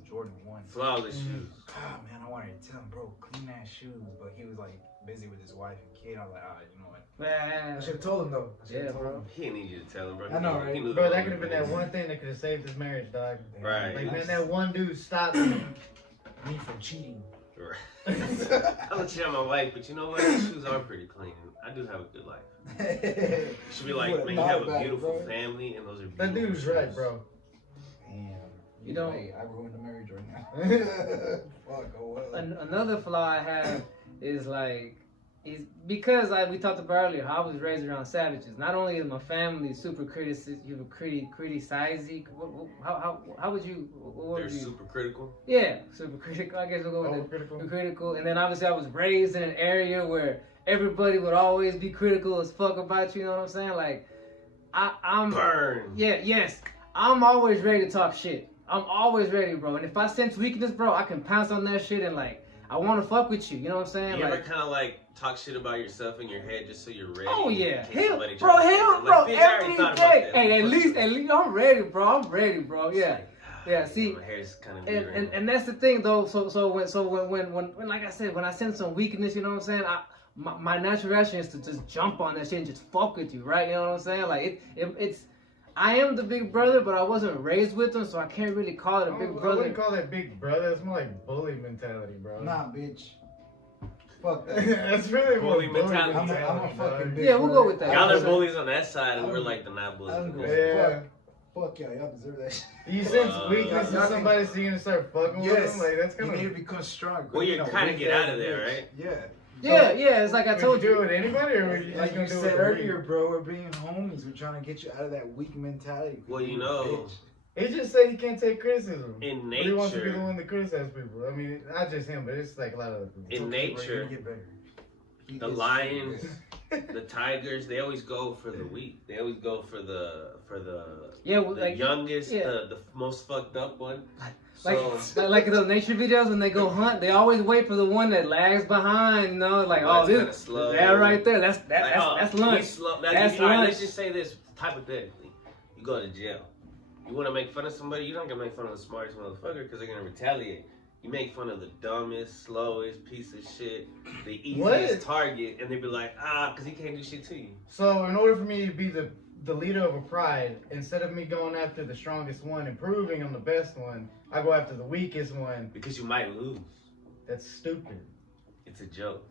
Jordan 1s. Flawless shoes. Ah, man, I wanted to tell him, bro, clean ass shoes, but he was like busy with his wife and kid. I was like, you know what? I should have told him though. Yeah, bro. He didn't need you to tell him, bro. I know, right? He knew Bro, the that could have been that reason. one thing that could have saved his marriage, dog. Right. Like, man, that one dude stopped me. Me from cheating. Right. I don't cheat on my wife, but you know what? These shoes are pretty clean. I do have a good life. You should be like, man, you have a beautiful family, and those are beautiful That dude's shoes. right, bro. Damn. You know, I ruined the marriage right now. Fuck, oh well. Another flaw I have is like, is because we talked about earlier how I was raised around savages. Not only is my family super criticizing, how would you? What They're would you? super critical. Yeah, super critical. I guess we'll go with it. Overcritical. Critical, and then obviously I was raised in an area where everybody would always be critical as fuck about you. You know what I'm saying? Like, I'm. Burn. Yeah. Yes. I'm always ready to talk shit. I'm always ready, bro. And if I sense weakness, bro, I can pounce on that shit and like, I want to fuck with you. You know what I'm saying? You Like, ever kind of like talk shit about yourself in your head just so you're ready? oh yeah, in case somebody bro, tries to- hell, like, bro, bitch, I already every thought about day. that. Hey, at Fuck least, you. I'm ready, bro. I'm ready, bro. It's Yeah, like, yeah. See, my hair's kind of and that's the thing though. So when like I said, when I sense some weakness, you know what I'm saying? My natural reaction is to just jump on that shit and just fuck with you, right? You know what I'm saying? Like it's. I am the big brother, but I wasn't raised with him, so I can't really call it a big I brother. wouldn't call that big brother. It's more like bully mentality, bro. Nah, bitch. Fuck that. That's really more Bully bully mentality. mentality. I'm a fucking dog. big Yeah, we'll go with that. Y'all are I'm- bullies on that side, and we're like the not bullies. I'm on going, this side. Yeah. fuck y'all. Y'all deserve that shit. You sense Uh, weakness in y'all somebody, so you're gonna start fucking with Yes. them? Like, that's You kind need of... to become strong. Well, you kind of get out of there, right? Yeah. Yeah. It's like I Would told you do you. it with anybody, or were you just Like gonna you do it said with earlier, me? bro, we're being homies. We're trying to get you out of that weak mentality. Well, you You're a know, bitch. He just said he can't take criticism. In But he wants to be the nature, one to criticize people. I mean, not just him, but it's like a lot of other people. in Okay, bro, nature, you're gonna get better. He the is lions, true. the tigers, they always go for the weak. They always go for the Yeah, well, the like youngest, yeah. the most fucked up one. Like, So like those nature videos when they go hunt, they always wait for the one that lags behind. You know, like Well, oh, that's kinda this, slow. that right there, that's like, lunch. we slow- now, That's all right, lunch. let's just say this hypothetically: you go to jail. You want to make fun of somebody? You don't gonna make fun of the smartest motherfucker because they're gonna retaliate. You make fun of the dumbest, slowest piece of shit, the easiest What? target, and they be like, because he can't do shit to you. So, in order for me to be the leader of a pride, instead of me going after the strongest one and proving I'm the best one, I go after the weakest one. Because you might lose. That's stupid. It's a joke.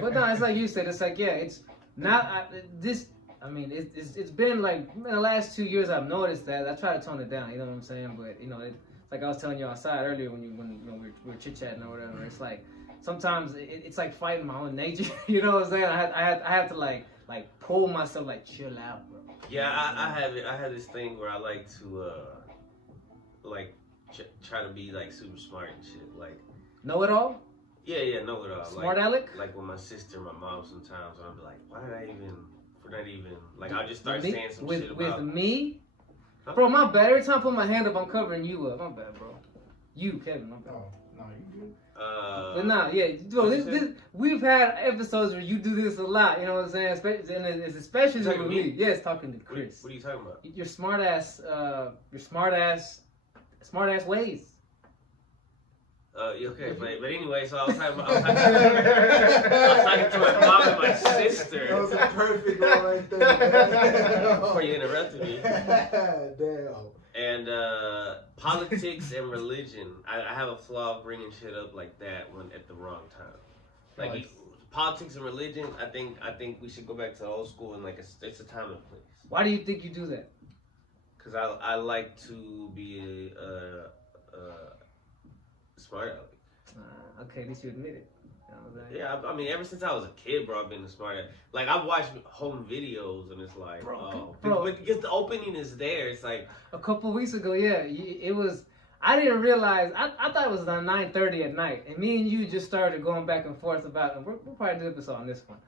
But no, it's like you said. It's like yeah, it's not this. I mean, it's been like in the last 2 years I've noticed that. I try to tone it down. You know what I'm saying? But you know, it's like I was telling you outside earlier when you know, we were chit chatting or whatever. It's like sometimes it's like fighting my own nature. You know what I'm saying? I have to like pull myself like chill out, bro. Yeah, I have it. I have this thing where I like to try to be like super smart and shit. Like Know it all? yeah, know it all. Smart like, aleck? Like with my sister, and my mom. Sometimes I'll be like, why did I even? We're not even like I'll just start Me- saying some with shit about. me, Huh? bro. My bad. Every time I put my hand up, I'm covering you up. My bad, bro. You, Kevin. My bad. Oh, no, you good? But nah, yeah, bro. What'd you This we've had episodes where you do this a lot. You know what I'm saying? Especially, and it's especially Talking with to me? me. Yes, talking to Chris. What are you talking about? Your smart ass ways. Okay, but anyway, so I was talking to my mom and my sister. That was a perfect one right there. Before you interrupted me. Damn. And politics and religion, I have a flaw of bringing shit up like that when at the wrong time. Like Nice. politics and religion, I think we should go back to old school and like it's a time and place. Why do you think you do that? Cause I like to be a smart aleck. Okay, at least you admit it. You know what I'm saying? Yeah, I mean, ever since I was a kid, bro, I've been a smart aleck. Like I've watched home videos and it's like, Bro, oh, bro. but because the opening is there, it's like. A couple weeks ago, yeah, it was. I didn't realize. I thought it was around 9:30 at night, and me and you just started going back and forth about. And we'll probably do an episode on this one.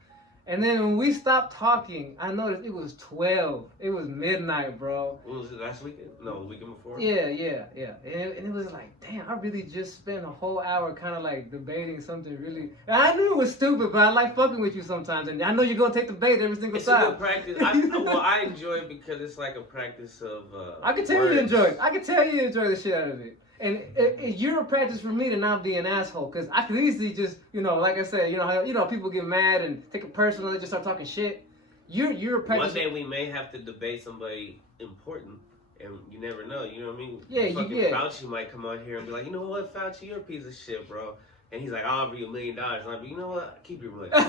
And then when we stopped talking, I noticed it was 12. It was midnight, bro. What was it, last weekend? No, the weekend before? Yeah. And it was like, damn, I really just spent a whole hour kind of like debating something really. And I knew it was stupid, but I like fucking with you sometimes. And I know you're going to take the bait every single It's time. a good practice. I enjoy it because it's like a practice of. I can tell words. you enjoy it. I can tell you enjoy the shit out of it. And you're a practice for me to not be an asshole, because I could easily just, like I said, how people get mad and take it personal and just start talking shit. You're a practice. One day we may have to debate somebody important, and you never know. You know what I mean? Yeah, Fucking yeah. Fauci might come out here and be like, you know what, Fauci, you're a piece of shit, bro. And he's like, I'll offer you $1 million. And I'm like, you know what? Keep your money. That's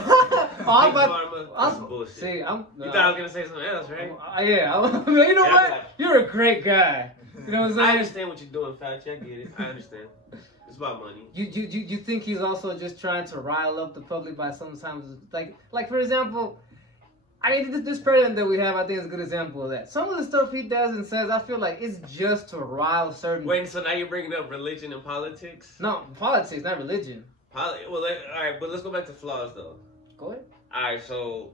some bullshit. See, you thought I was gonna say something else, right? Yeah. You know what? You're a great guy. You know what I'm saying? I understand what you're doing, Fauci. I get it. I understand. It's about money. You think he's also just trying to rile up the public by sometimes like for example, this president that we have, I think is a good example of that. Some of the stuff he does and says, I feel like it's just to rile certain. Wait, so now you're bringing up religion and politics? No, politics, not religion. All right, but let's go back to flaws though. Go ahead. All right, so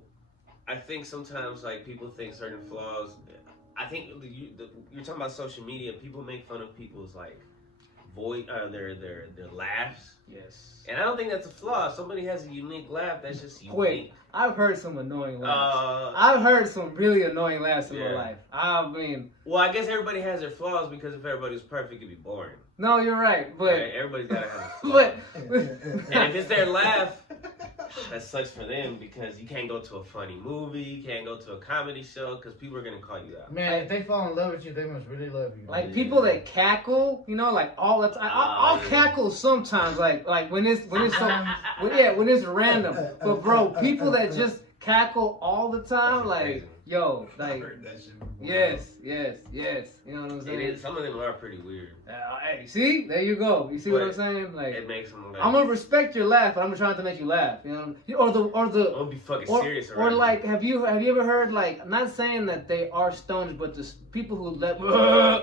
I think sometimes like people think certain flaws. I think you're talking about social media. People make fun of people's like their laughs. Yes. And I don't think that's a flaw. Somebody has a unique laugh. That's just unique. Wait, I've heard some annoying laughs. I've heard some really annoying laughs in my life. I mean. Well, I guess everybody has their flaws because if everybody was perfect, it'd be boring. No, you're right, but right? Everybody's gotta have a flaw. And if it's their laugh, that sucks for them because you can't go to a funny movie, you can't go to a comedy show because people are gonna call you out. Man, if they fall in love with you, they must really love you. Like people that cackle, like all the time. I'll cackle sometimes, like when it's when it's random. But bro, people that just cackle all the time, like crazy. Yo, like yes. You know what I'm saying? Some of them are pretty weird. Hey, see, there you go. You see what I'm saying? Like it makes them. I'm gonna respect your laugh, but I'm trying to make you laugh. You know, or the. I'm gonna be fucking serious. Or like, have you ever heard like? I'm not saying that they are stoners, but just people who let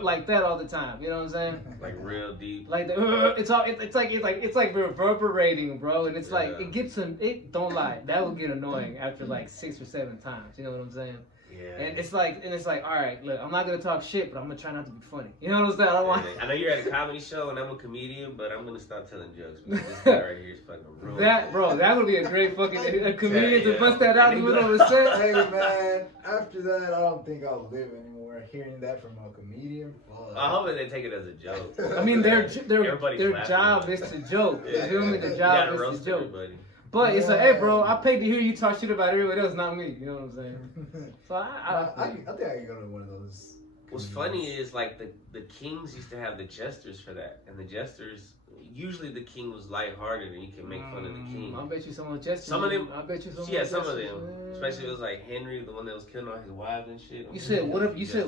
like that all the time. You know what I'm saying? Like real deep. Like it's like reverberating, bro, and it's like it gets it. Don't lie, that will get annoying after like 6 or 7 times. You know what I'm saying? Yeah. And it's like, all right, look, I'm not gonna talk shit, but I'm gonna try not to be funny. You know what I'm saying? I know you're at a comedy show and I'm a comedian, but I'm gonna stop telling jokes because this guy right here is fucking rude. That would be a great fucking a comedian to bust that out in the middle of a set. Hey man, after that, I don't think I'll live anymore. Hearing that from a comedian, I hope they take it as a joke. I mean, their job is to joke. You feel me? Their job is to joke. Everybody. But it's like, hey, bro, I paid to hear you talk shit about everybody else, not me. You know what I'm saying? So I think I can go to one of those. What's funny is like the kings used to have the jesters for that, and the jesters usually the king was lighthearted and you can make fun of the king. I bet you some of the Some of them. I bet you some. Yeah, some of them. Especially if it was like Henry, the one that was killing all his wives and shit. You said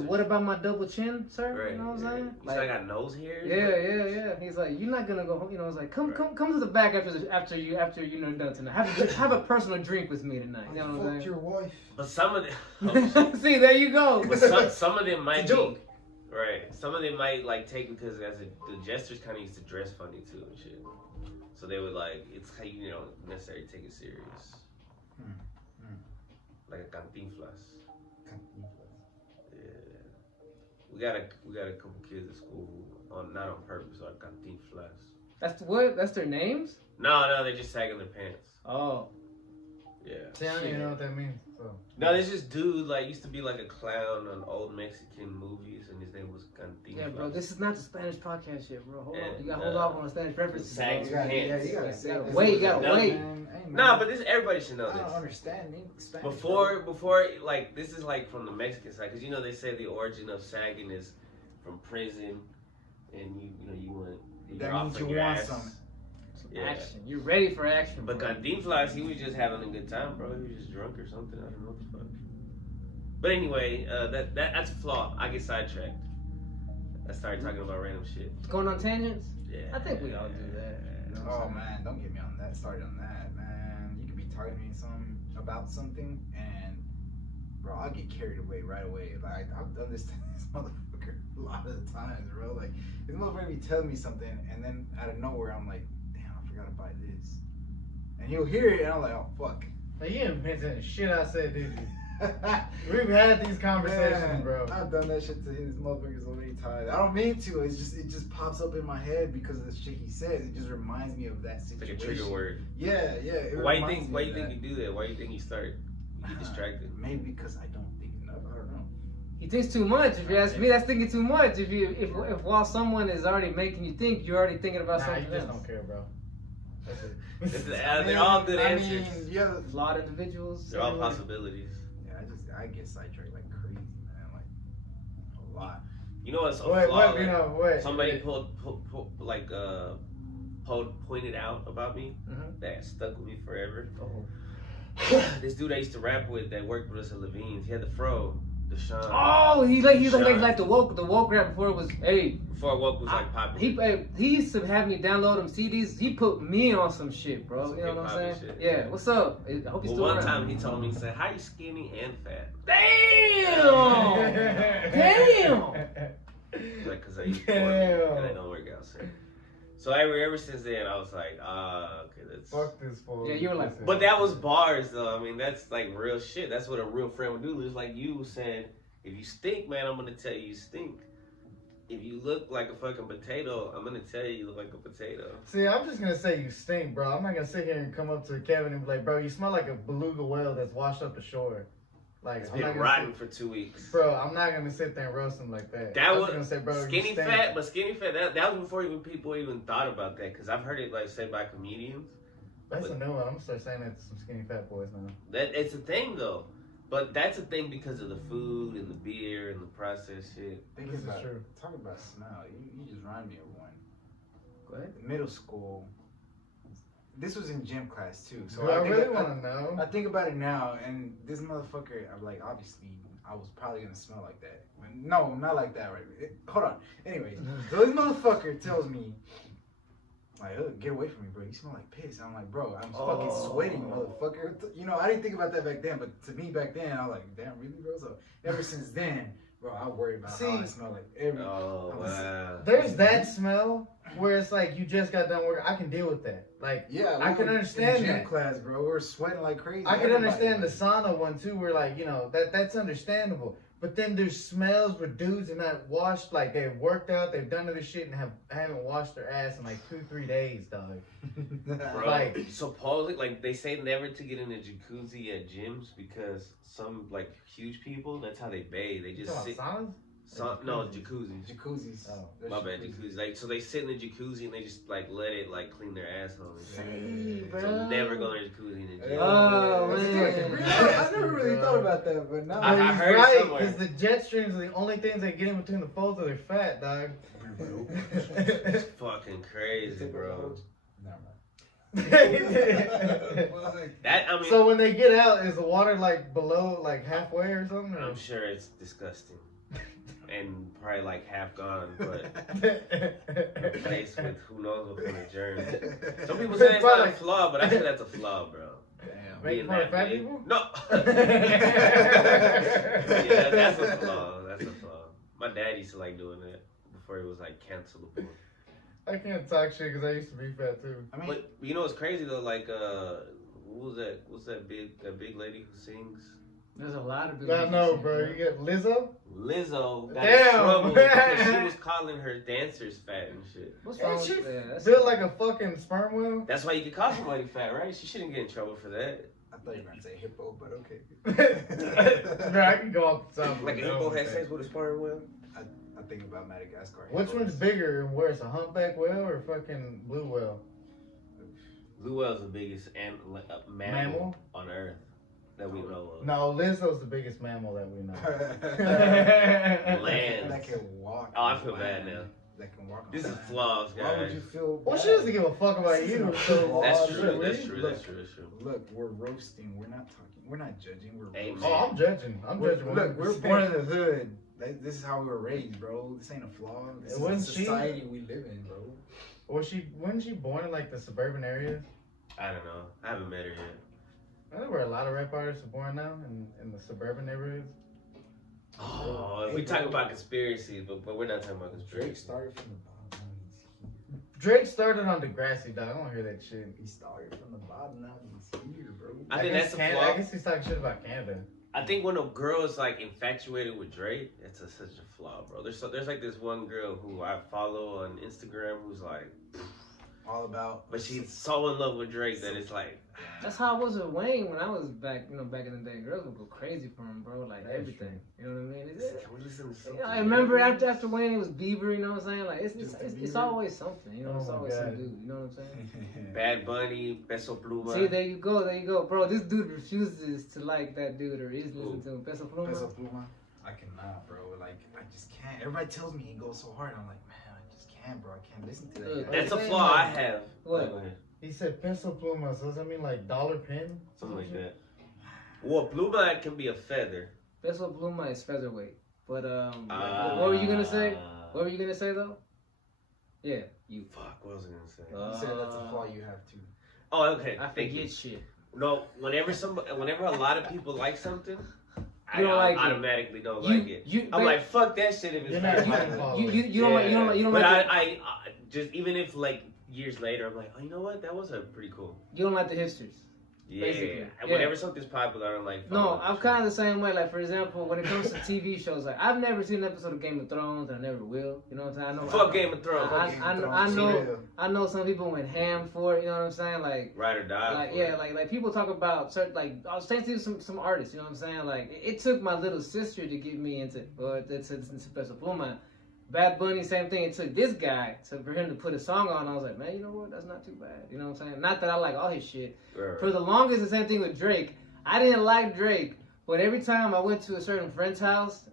what about my double chin, sir? Right, you know what I'm saying? You said I got nose hairs. Yeah. He's like, you're not gonna go home. You know, it's like, come to the back after you done tonight. Have a personal drink with me tonight. You know what I'm saying? Your wife. But some of them. See, there you go. But some of them might be. Right. Some of them might like take because the jesters kind of used to dress funny too and shit. So they would like it's how you don't necessarily take it serious. Like a cantinflas. Yeah. We got a couple kids at school who not on purpose are cantinflas. That's what? That's their names? No, they just sagging their pants. Oh. Yeah. See, I don't even know what that means. So. No, there's this dude like used to be like a clown on old Mexican movies, and his name was Cantinflas. Yeah, bro, this is not the Spanish podcast yet, bro. Hold on, you gotta hold off on the Spanish references. Sags your pants. You gotta wait. You gotta wait. No, but this everybody should know I this. don't understand Spanish. Before, like this is like from the Mexican side, because you know they say the origin of sagging is from prison, and you want that off means on you your want ass. something. Action. You're ready for action. But bro. Cantinflas, he was just having a good time, bro. He was just drunk or something. I don't know what the fuck. But anyway, that's a flaw. I get sidetracked. I started talking about random shit. Going on tangents? Yeah. I think we all do that. You know what I'm Oh saying? man, don't get me on that. Started on that, man. You could be talking to me about something, and bro, I'll get carried away right away. Like I've done this to this motherfucker a lot of the times, bro. Like this motherfucker be telling me something, and then out of nowhere, I'm like, damn, I forgot to buy this, and you'll hear it, and I'm like, oh fuck. Like, you didn't mention the shit I said, did you? We've had these conversations, Man, bro. I've done that shit to his motherfuckers so many times. I don't mean to. It just pops up in my head because of the shit he says. It just reminds me of that situation. Like a trigger word. Yeah. Why you think you do that? Why you think you get distracted? Maybe because I don't think enough. I don't know. He thinks too much. If you ask me, that's thinking too much. If while someone is already making you think, you're already thinking about something you just else. don't care, bro. That's it. They're all good answers. Yeah, Flawed individuals. They're all possibilities. I get sidetracked like crazy, man. Like a lot. You know what's a Wait, flaw? wait, wait. Somebody pointed out about me that stuck with me forever. This dude I used to rap with that worked with us at Levine's, he had the fro, Deshaun. Oh, he's like the woke rap before it was Before woke was like popular. He used to have me download them CDs. He put me on some shit, bro. You know what I'm saying? Shit. Yeah. What's up? I hope he's still One around. time he told me, he said, "How you skinny and fat?" Damn. Damn. Like, cause I eat poorly and I don't work out. So ever since then, I was like, okay, that's. Fuck this fool. Yeah, you were like. But that was bars, though. I mean, that's like real shit. That's what a real friend would do. It's like you said, if you stink, man, I'm gonna tell you stink. If you look like a fucking potato, I'm gonna tell you look like a potato. See, I'm just gonna say you stink, bro. I'm not gonna sit here and come up to Kevin and be like, bro, you smell like a beluga whale that's washed up the shore. Like, It's I'm not been gonna rotten for 2 weeks. Bro, I'm not gonna sit there and roast him like that. That I'm was gonna say, bro, skinny you stink. fat, but skinny fat. That was before even people even thought about that. Cause I've heard it like said by comedians. That's a new one. I'm gonna start saying that to some skinny fat boys now. That it's a thing though. But that's a thing because of the food and the beer and the processed shit. This is true. Talk about smell. You just remind me of one. Go ahead. Middle school. This was in gym class too. So Do I really want to know? I think about it now, and this motherfucker, I'm like, obviously, I was probably gonna smell like that. No, not like that, right? Hold on. Anyways, so this motherfucker tells me, like, get away from me, bro. You smell like piss. I'm like, bro, I'm fucking sweating, motherfucker. You know, I didn't think about that back then, but to me back then, I was like, damn, really, bro? So ever since then, bro, I worry about how I smell like every. Oh, wow. There's that smell where it's like you just got done work. I can deal with that. Like, Yeah, I can understand in gym that. class, bro. We're sweating like crazy. I can Everybody understand the was. sauna one too, where like, you know, that's understandable. But then there's smells where dudes are not washed, like they've worked out, they've done other shit, and haven't washed their ass in like 2-3 days, dog. Bro, Like- supposedly, like they say never to get in a jacuzzi at gyms because some like huge people, that's how they bathe. They You just talking sit. about saunas? No, jacuzzis. Jacuzzis. Oh, They're My bad, jacuzzis. jacuzzi. Like so, they sit in the jacuzzi and they just like let it like clean their asshole. And shit. Hey, So bro. never go in a jacuzzi in the gym. Oh, That's man. good. I never really thought about that, but now I He's heard it right, somewhere. because the jet streams are the only things that get in between the folds of their fat, dog. It's fucking crazy, bro. That I mean, So when they get out, is the water like below, like halfway or something? Or? I'm sure it's disgusting and probably like half gone, but replaced with who knows what kind of germs. Some people say it's not a flaw, but I say that's a flaw, bro. Damn. Making Being fun of that fat big. people? No. Yeah, that's a flaw. That's a flaw. My dad used to like doing that before he was like cancelable. I can't talk shit because I used to be fat too. I mean, But you know what's crazy though? Like, what was that? What's that big lady who sings? There's a lot of. I know, bro. You got Lizzo? Lizzo got Damn. in trouble because she was calling her dancers fat and shit. What's Ain't wrong she with that? built like a fucking sperm whale? That's why you could call somebody fat, right? She shouldn't get in trouble for that. I thought you were gonna say hippo, but okay. Bro, I can go off the top. Like a hippo had sex with a sperm whale. I think about Madagascar. Which hippos. one's bigger and worse, a humpback whale or fucking blue whale? Blue whale's the biggest mammal on Earth that we know of. No, Lizzo's the biggest mammal that we know. Land. That can walk. Oh, I feel bad now. That can walk. This is on land. flaws, Why would guys. you feel? Well, she bad? doesn't give a fuck about you. So That's Look, true. That's look, true. That's true. That's true. Look, we're roasting. We're not talking. We're not judging. We're Amen. roasting. Oh, I'm judging. I'm judging. Look, we're born in the hood. This is how we were raised, bro. This ain't a flaw. This is the Wasn't she- society we live in, bro. Wasn't she born in like the suburban areas? I don't know. I haven't met her yet. I know where a lot of rap artists are born now in the suburban neighborhoods. Oh, we talk about conspiracies, but we're not talking about Drake conspiracies. started from the bottom. Now he's here. Drake started on Degrassi, dog. I don't hear that shit. He started from the bottom. Now he's here, bro. I think that's a Canada, flaw. I guess he's talking shit about Canada. I think when a girl is like infatuated with Drake, it's such a flaw, bro. There's like this one girl who I follow on Instagram who's like, All about. but she's so in love with Drake that it's like, That's how I was with Wayne when I was back, back in the day. Girls would go crazy for him, bro. Like That's everything. You know what I mean? can we listen to something? I remember after Wayne, it was Bieber. You know what I'm saying? Like it's always something. You know, Oh it's my always some God. dude. You know what I'm saying? Bad Bunny, Peso Pluma. See, there you go, bro. This dude refuses to like that dude or is listening to him. Peso Pluma. Peso Pluma. I cannot, bro. Like, I just can't. Everybody tells me he goes so hard. I'm like, man, I just can't, bro. I can't listen to that Look, guy. That's a flaw I have. What? Go ahead. He said peso pluma, so does that mean like dollar pin? Something like that. Well, Pluma can be a feather. Peso Pluma is featherweight. But what were you gonna say? What were you gonna say though? Yeah, you. Fuck, what was I gonna say? You said that's a flaw you have too. Oh, okay. I Thank you. forget shit. No, whenever a lot of people like something, I You don't like it. automatically don't like it. I'm but like, fuck that shit if it's You're not not like even that. following. you don't like you don't But like I just even if like years later, I'm like, oh, you know what? That was a pretty cool. you don't like the hipsters. Yeah. Basically, And yeah. whenever something's popular, I'm like, No, follow I'm that kind of the same way. Like for example, when it comes to TV shows, like I've never seen an episode of Game of Thrones, and I never will. You know what I'm saying? I know. shit. Fuck Game of Thrones. I know some people went ham for it. You know what I'm saying? Like. Ride or die. Like for yeah, it. like people talk about certain like I was saying to some artists, you know what I'm saying? Like it took my little sister to get me into Peso Pluma. Bad Bunny, same thing. It took this guy for him to put a song on. I was like, man, you know what? That's not too bad. You know what I'm saying? Not that I like all his shit. Right. For the longest, the same thing with Drake. I didn't like Drake, but every time I went to a certain friend's house,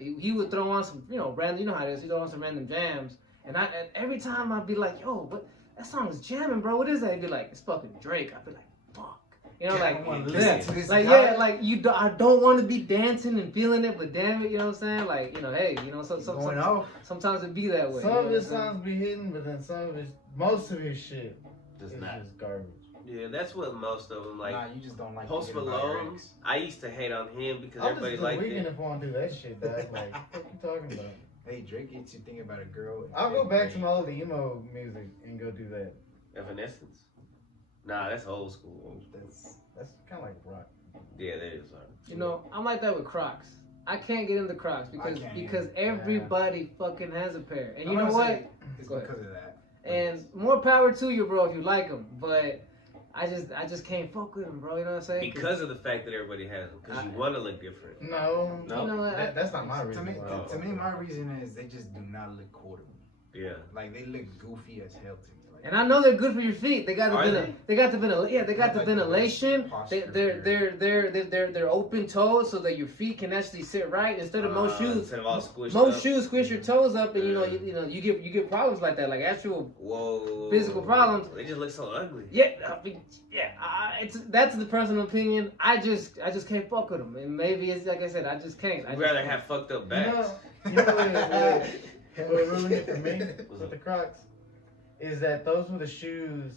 he would throw on some, random. You know how it is. He throw on some random jams, and every time I'd be like, yo, but that song is jamming, bro. What is that? He'd be like, it's fucking Drake. I'd be like, fuck. You know, I don't wanna like, listen to this like guy. yeah, like I don't want to be dancing and feeling it, but damn it, you know what I'm saying? Like, hey, Going off. sometimes it be that way. Some you know of what his I'm saying? songs be hitting, but then most of his shit Does is not. just garbage. Yeah, that's what most of them like. Nah, you just don't like Post thinking about Malone, lyrics. I used to hate on him because I'll everybody just do liked Weekend it. if I want to do that shit, dog. Like, what you talking about? Hey, Drake gets you thinking about a girl. I'll go back to my old emo music and go do that. Evanescence. Nah, that's old school. That's kind of like rock. Yeah, that is. I'm like that with Crocs. I can't get into Crocs because everybody fucking has a pair, and you know what? It's Go ahead. because of that. And more power to you, bro, if you like them. But I just can't fuck with them, bro. You know what I'm saying? Because of the fact that everybody has them, because you want to look different. No, No? You know what? that's not my To reason. me, why. to me, my reason is they just do not look cool to me. Yeah. Like they look goofy as hell to me. Like, And I know they're good for your feet. They got the Are they? they got the ventilation. Posture They're open toes so that your feet can actually sit right instead of most shoes. Instead of all squished Most up. shoes squish your toes up, and Yeah. you get problems like that, like actual Whoa. physical problems. They just look so ugly. Yeah, that's the personal opinion. I just can't fuck with them, and maybe it's like I said, I just can't. I'd rather have fucked up backs. You know what ruined it for me with the Crocs is that those were the shoes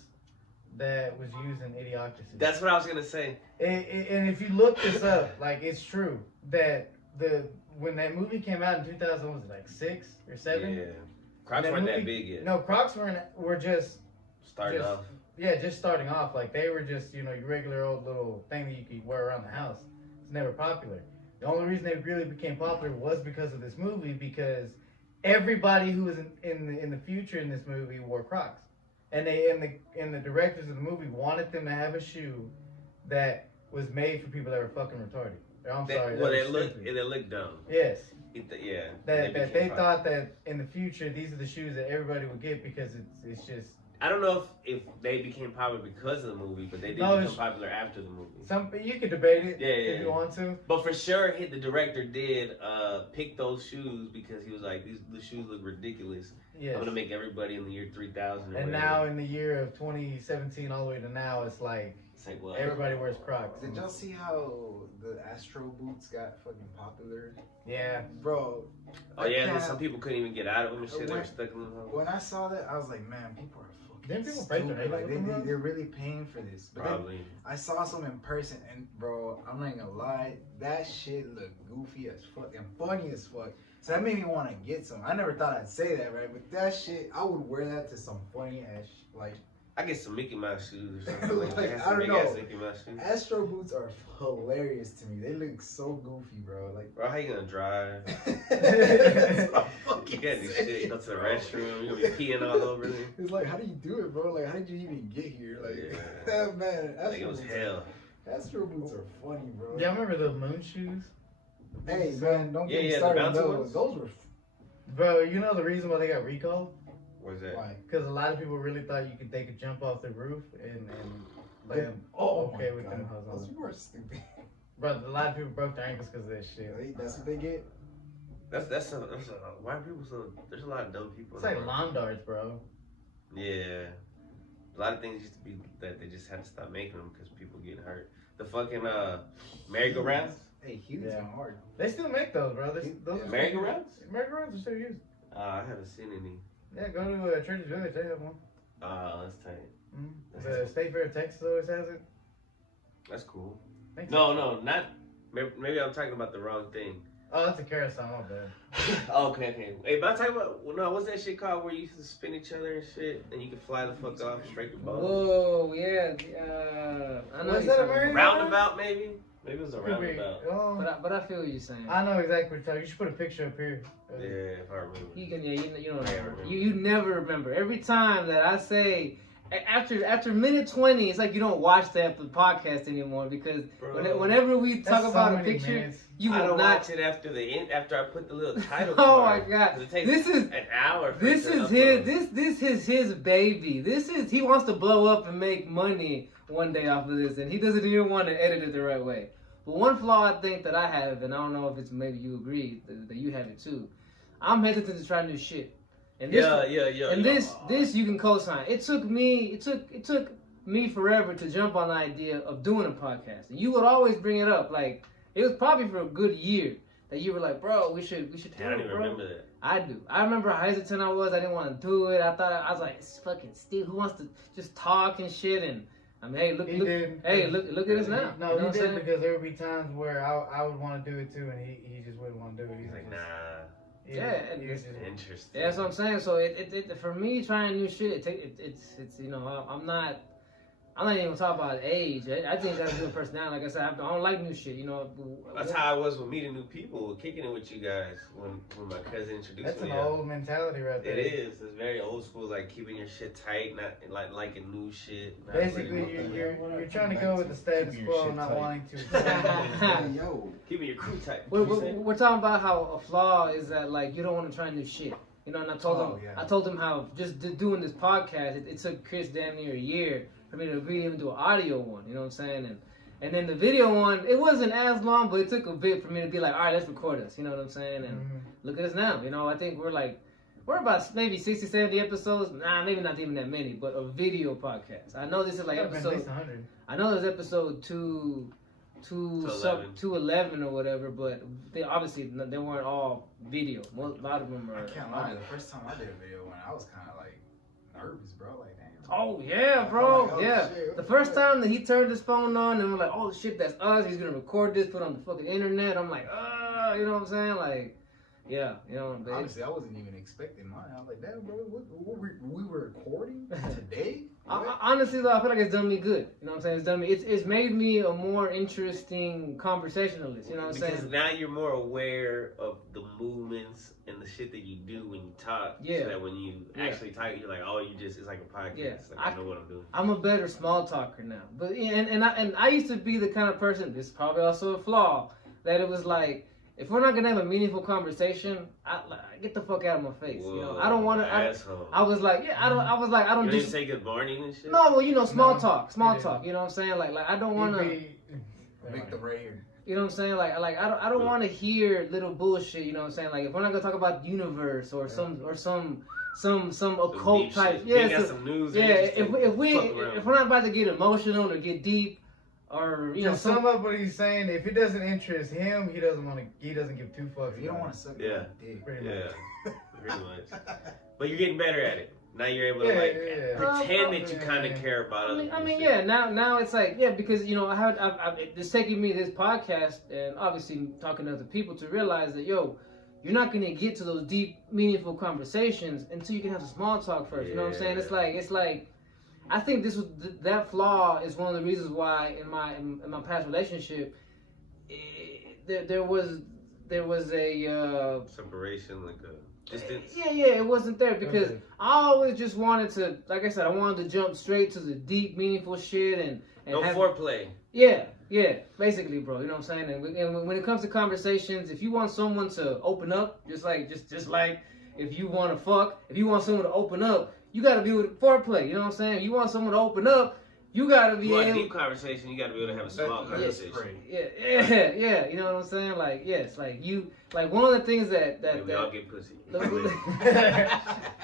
that was used in Idiocracy. That's what I was gonna say. And if you look this up, like it's true that when that movie came out in 2000, was it like 6 or 7? Yeah. Crocs That weren't movie- that big yet. No, Crocs were just Starting just- off. yeah, just starting off. Like they were just your regular old little thing that you could wear around the house. It's never popular. The only reason they really became popular was because of this movie, because everybody who was in the future in this movie wore Crocs, and the directors of the movie wanted them to have a shoe that was made for people that were fucking retarded. I'm sorry. Well, that they was look stupid. dumb. Yes, Yeah. that became they popular. thought that in the future these are the shoes that everybody would get because it's just I don't know if they became popular because of the movie, but they did No, become popular after the movie. you could debate it Yeah, if yeah. you want to. But for sure, the director did pick those shoes because he was like, the shoes look ridiculous. Yes. I'm gonna make everybody in the year 3000. And now in the year of 2017 all the way to now, it's like it's like, well, everybody wears Crocs. Did y'all see how the Astro boots got fucking popular? Yeah. Bro. Oh yeah, and then some people couldn't even get out of them and shit. They were When- stuck in them. When I saw that, I was like, man, people are fucking Didn't people break their stupid. ankles with them, bro? They're really paying for this. But then Probably. I saw some in person, and bro, I'm not gonna lie, that shit looked goofy as fuck and funny as fuck. So that made me want to get some. I never thought I'd say that, right? But that shit, I would wear that to some funny ass, like. I get some Mickey Mouse shoes or something. Like, Some I don't big-ass know. Mickey Mouse shoes. Astro boots are hilarious to me. They look so goofy, bro. Like, Bro, how you gonna drive? that's what I'm You fucking can't do shit. saying, You go to the bro. restroom. You gonna be peeing all over me. It's like, how do you do it, bro? Like, how did you even get here? Like, Yeah. man, Like it was hell. Astro boots are funny, bro. Yeah, I remember the moon shoes. Hey, man, don't get me Yeah, the started on bouncy those. ones? Those were Bro, you know the reason why they got recalled? What's that? why? Because a lot of people really thought they could jump off the roof and land Oh, okay my with God. them hose Those on. people are stupid. Bro, a lot of people broke their ankles because of that shit. That's what they get. That's a why are people so? There's a lot of dumb people. It's in the like world. lawn darts, bro. Yeah, a lot of things used to be that they just had to stop making them because people getting hurt. The fucking merry-go-rounds. Hey, Hughes Yeah. are hard. They still make those, bro. Those are Merry-go-rounds? Merry-go-rounds are still used. I haven't seen any. Yeah, go to Church's Village. They have one. That's tight. The State Fair of Texas always has it. That's cool. Thanks. No, not. Maybe I'm talking about the wrong thing. Oh, that's a carousel. My bad. Okay. Hey, but I'm talking about. Well, no, what's that shit called where you used to spin each other and shit, and you could fly the fuck off straight to boat? Whoa, yeah. I know Was you're that a talking merry- about. Roundabout, maybe. Maybe it was a Could be. roundabout. Oh, But I feel what you're saying. I know exactly what you're talking. You should put a picture up here. Yeah, if I remember. You can, yeah, you know, I remember. you never remember. Every time that I say, after minute 20, it's like you don't watch the podcast anymore because Bro. whenever we talk That's about so a many picture, minutes. you I will don't not. watch it after the end. After I put the little title. Oh card, my God. 'cause it takes This is an hour. For This it to is upload. this is his baby. He wants to blow up and make money one day off of this, and he doesn't even want to edit it the right way. But one flaw I think that I have, and I don't know if it's maybe you agree that you have it too. I'm hesitant to try new shit. And this, Yeah. And this you can co-sign. It took me forever to jump on the idea of doing a podcast, and you would always bring it up. Like it was probably for a good year that you were like, bro, we should do I don't it, even bro. remember that. I do. I remember how hesitant I was. I didn't want to do it. I was like, it's fucking stupid. Who wants to just talk and shit? And I mean, hey, look at us now. No, You know he what I'm did saying? because there would be times where I would want to do it too, and he just wouldn't want to do it. He's like, nah. Yeah, he was just, Interesting. Yeah, that's what I'm saying. So it for me trying new shit, it's you know I'm not even gonna talk about age. I think that's a good personality. Like I said, I don't like new shit. You know. That's how I was with meeting new people, kicking it with you guys when my cousin introduced that's me. an old mentality right there. It is. It's very old school, like keeping your shit tight, not like liking new shit. Not Basically, really- you're trying to go with the status Keeping your quo, shit not tight. wanting to. Hey, yo. keeping your crew tight. We're talking about how a flaw is that like you don't want to try new shit. You know, and I told him how just doing this podcast, it took Chris damn near a year for me to agree to even do an audio one. You know what I'm saying? And then the video one, it wasn't as long, but it took a bit for me to be like, all right, let's record this. You know what I'm saying? And look at us now. You know, I think we're about maybe 60, 70 episodes. Nah, maybe not even that many, but a video podcast. I know this is like At least episode. 100. I know there's episode 211 or whatever, but they obviously they weren't all video. A lot of them are. I can't lie. The first time I did a video, when I was kind of like nervous, bro. Like, damn. Oh yeah, bro. Like, oh, yeah. shit, what The the first fuck? time that he turned his phone on and we're like, oh shit, that's us. He's gonna record this, put it on the fucking internet. I'm like, you know what I'm saying? Like, yeah, you know. But Honestly, I wasn't even expecting mine. I was like, damn, bro, we were recording today? honestly though, I feel like it's done me good. You know what I'm saying? It's done me. It's made me a more interesting conversationalist. You know what I'm Because saying? now you're more aware of the movements and the shit that you do when you talk. Yeah. So that when you actually talk, you're like, oh, it's like a podcast. Yeah. Like, I know what I'm doing. I'm a better small talker now. But and I used to be the kind of person. This is probably also a flaw. That it was like, if we're not gonna have a meaningful conversation, get the fuck out of my face. Whoa, you know, I don't want to. asshole. I was like, I don't You do. didn't say good morning and shit? No, well, you know, small No, talk. you didn't. You know what I'm saying? Like I don't want to. Make the right here. You know what I'm saying? Like I don't want to hear little bullshit. You know what I'm saying? Like if we're not gonna talk about the universe or some occult deep type. shit. You Yeah, got some news. yeah. and you just If fuck around. we're not about to get emotional or get deep, or you know, To sum up what he's saying, if it doesn't interest him, he doesn't give two fucks. You don't about want it. to suck Yeah. my dick. Pretty Yeah, much. pretty much. But you're getting better at it. Now you're able to pretend that you kind of yeah. care about other I mean, people's yeah. Now it's like, yeah, because you know, it's taking me this podcast and obviously talking to other people to realize that you're not gonna get to those deep, meaningful conversations until you can have some small talk first. You know what I'm saying? It's like, I think that flaw is one of the reasons why in my past relationship, there was a separation, like a distance. Yeah, it wasn't there because I always just wanted to, like I said, I wanted to jump straight to the deep, meaningful shit and no foreplay. Yeah, basically, bro. You know what I'm saying? And when it comes to conversations, if you want someone to open up, just like if you want to fuck, if you want someone to open up, you got to be with foreplay. You know what I'm saying? If you want someone to open up, you got to be able. A deep conversation, you got to be able to have a small conversation. Yeah. You know what I'm saying? Like, yes, like one of the things that we all get pussy.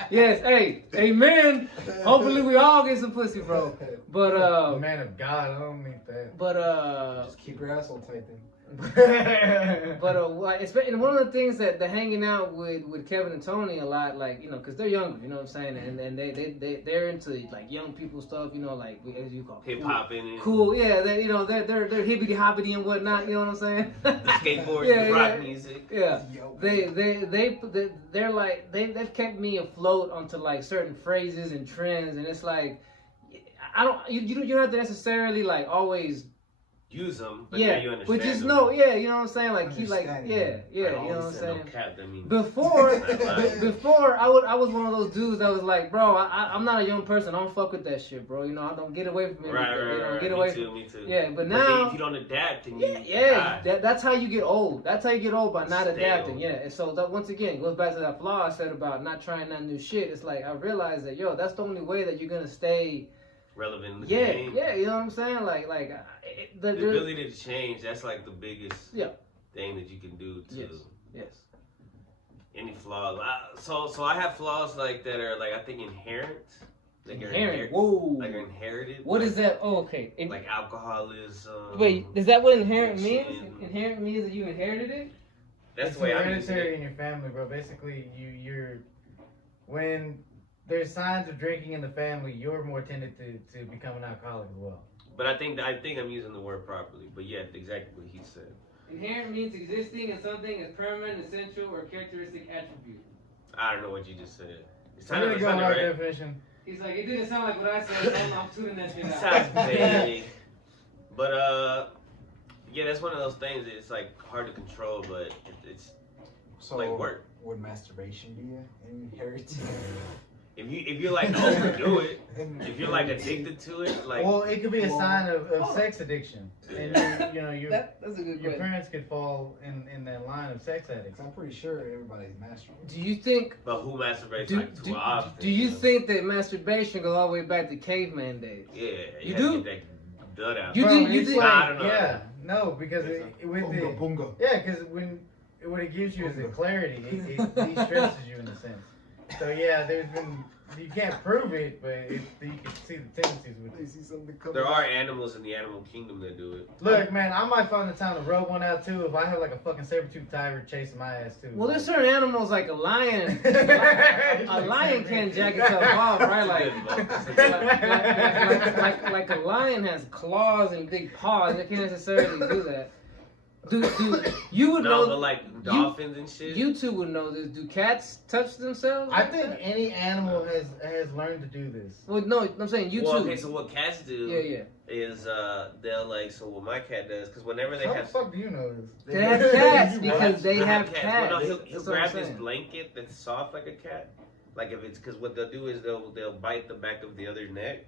Yes, hey, amen. Hopefully we all get some pussy, bro. But man of God, I don't mean that. But just keep your asshole tight then. But and one of the things that hanging out with Kevin and Toney a lot, like, you know, because they're younger, you know what I'm saying, and they're into like young people stuff, you know, like as you call hip hop and cool, yeah, they're hibbity hoppity and whatnot, you know what I'm saying? The skateboards, the rock music, yeah. They're like they've kept me afloat onto like certain phrases and trends, and it's like you don't have to necessarily like always use them, but now you understand. But just them. know, you know what I'm saying? Like he like, you know what I'm saying? No cap, that means before I was one of those dudes that was like, bro, I'm not a young person. I don't fuck with that shit, bro. You know, I don't get away from it. Right. Get away me too. Yeah, but now if you don't adapt, then that's how you get old. That's how you get old, by not adapting. Old. Yeah, and so that once again goes back to that flaw I said about not trying that new shit. It's like I realized that that's the only way that you're gonna stay relevant in the game. Yeah, you know what I'm saying? Like the ability to change, that's like the biggest thing that you can do to yes. Any flaws. So I have flaws like that are like I think inherent. Like inherent. Like are inherited. What is that? Oh, okay. Like alcoholism. Wait, is that what inherent means? Inherent means that you inherited it? That's the way I use hereditary in your family, bro. Basically, you're when there's signs of drinking in the family, you're more tended to become an alcoholic as well. But I think I'm using the word properly. But yeah, exactly what he said. Inherent means existing in something as permanent, essential, or characteristic attribute. I don't know what you just said. It's I'm gonna go by definition. He's like, it didn't sound like what I said. So I'm tuning that shit out. Sounds vague. But yeah, that's one of those things that it's like hard to control, but it's like work. Would masturbation be an inheritance? If you're like overdo it, if you're like addicted to it, like it could be a sign of sex addiction, and that's a good your parents could fall in that line of sex addicts. I'm pretty sure everybody's masturbating. Do you think? But who masturbates like too often? Do you think that masturbation goes all the way back to caveman days? Yeah, you do. Get that dud out. You think? I don't know. Yeah, no, because because when what it gives you is the clarity. It de-stresses you in a sense. So yeah, you can't prove it, but you can see the tendencies with it. There are animals in the animal kingdom that do it. Look, man, I might find the time to rub one out too if I have like a fucking saber-tooth tiger chasing my ass too. Well, there's certain animals like a lion. A lion can't jack itself off, right? Like a lion has claws and big paws. It can't necessarily do that. Dude, you would know. But like dolphins and shit. You two would know this. Do cats touch themselves? I think any animal has learned to do this. Well, no, I'm saying you two. Okay, so what cats do? Yeah. Is they'll like what my cat does because whenever they How have. the fuck do you know this? They have cats because they have cats. Well, no, he'll grab this blanket that's soft like a cat. Like if it's because what they'll do is they'll bite the back of the other's neck.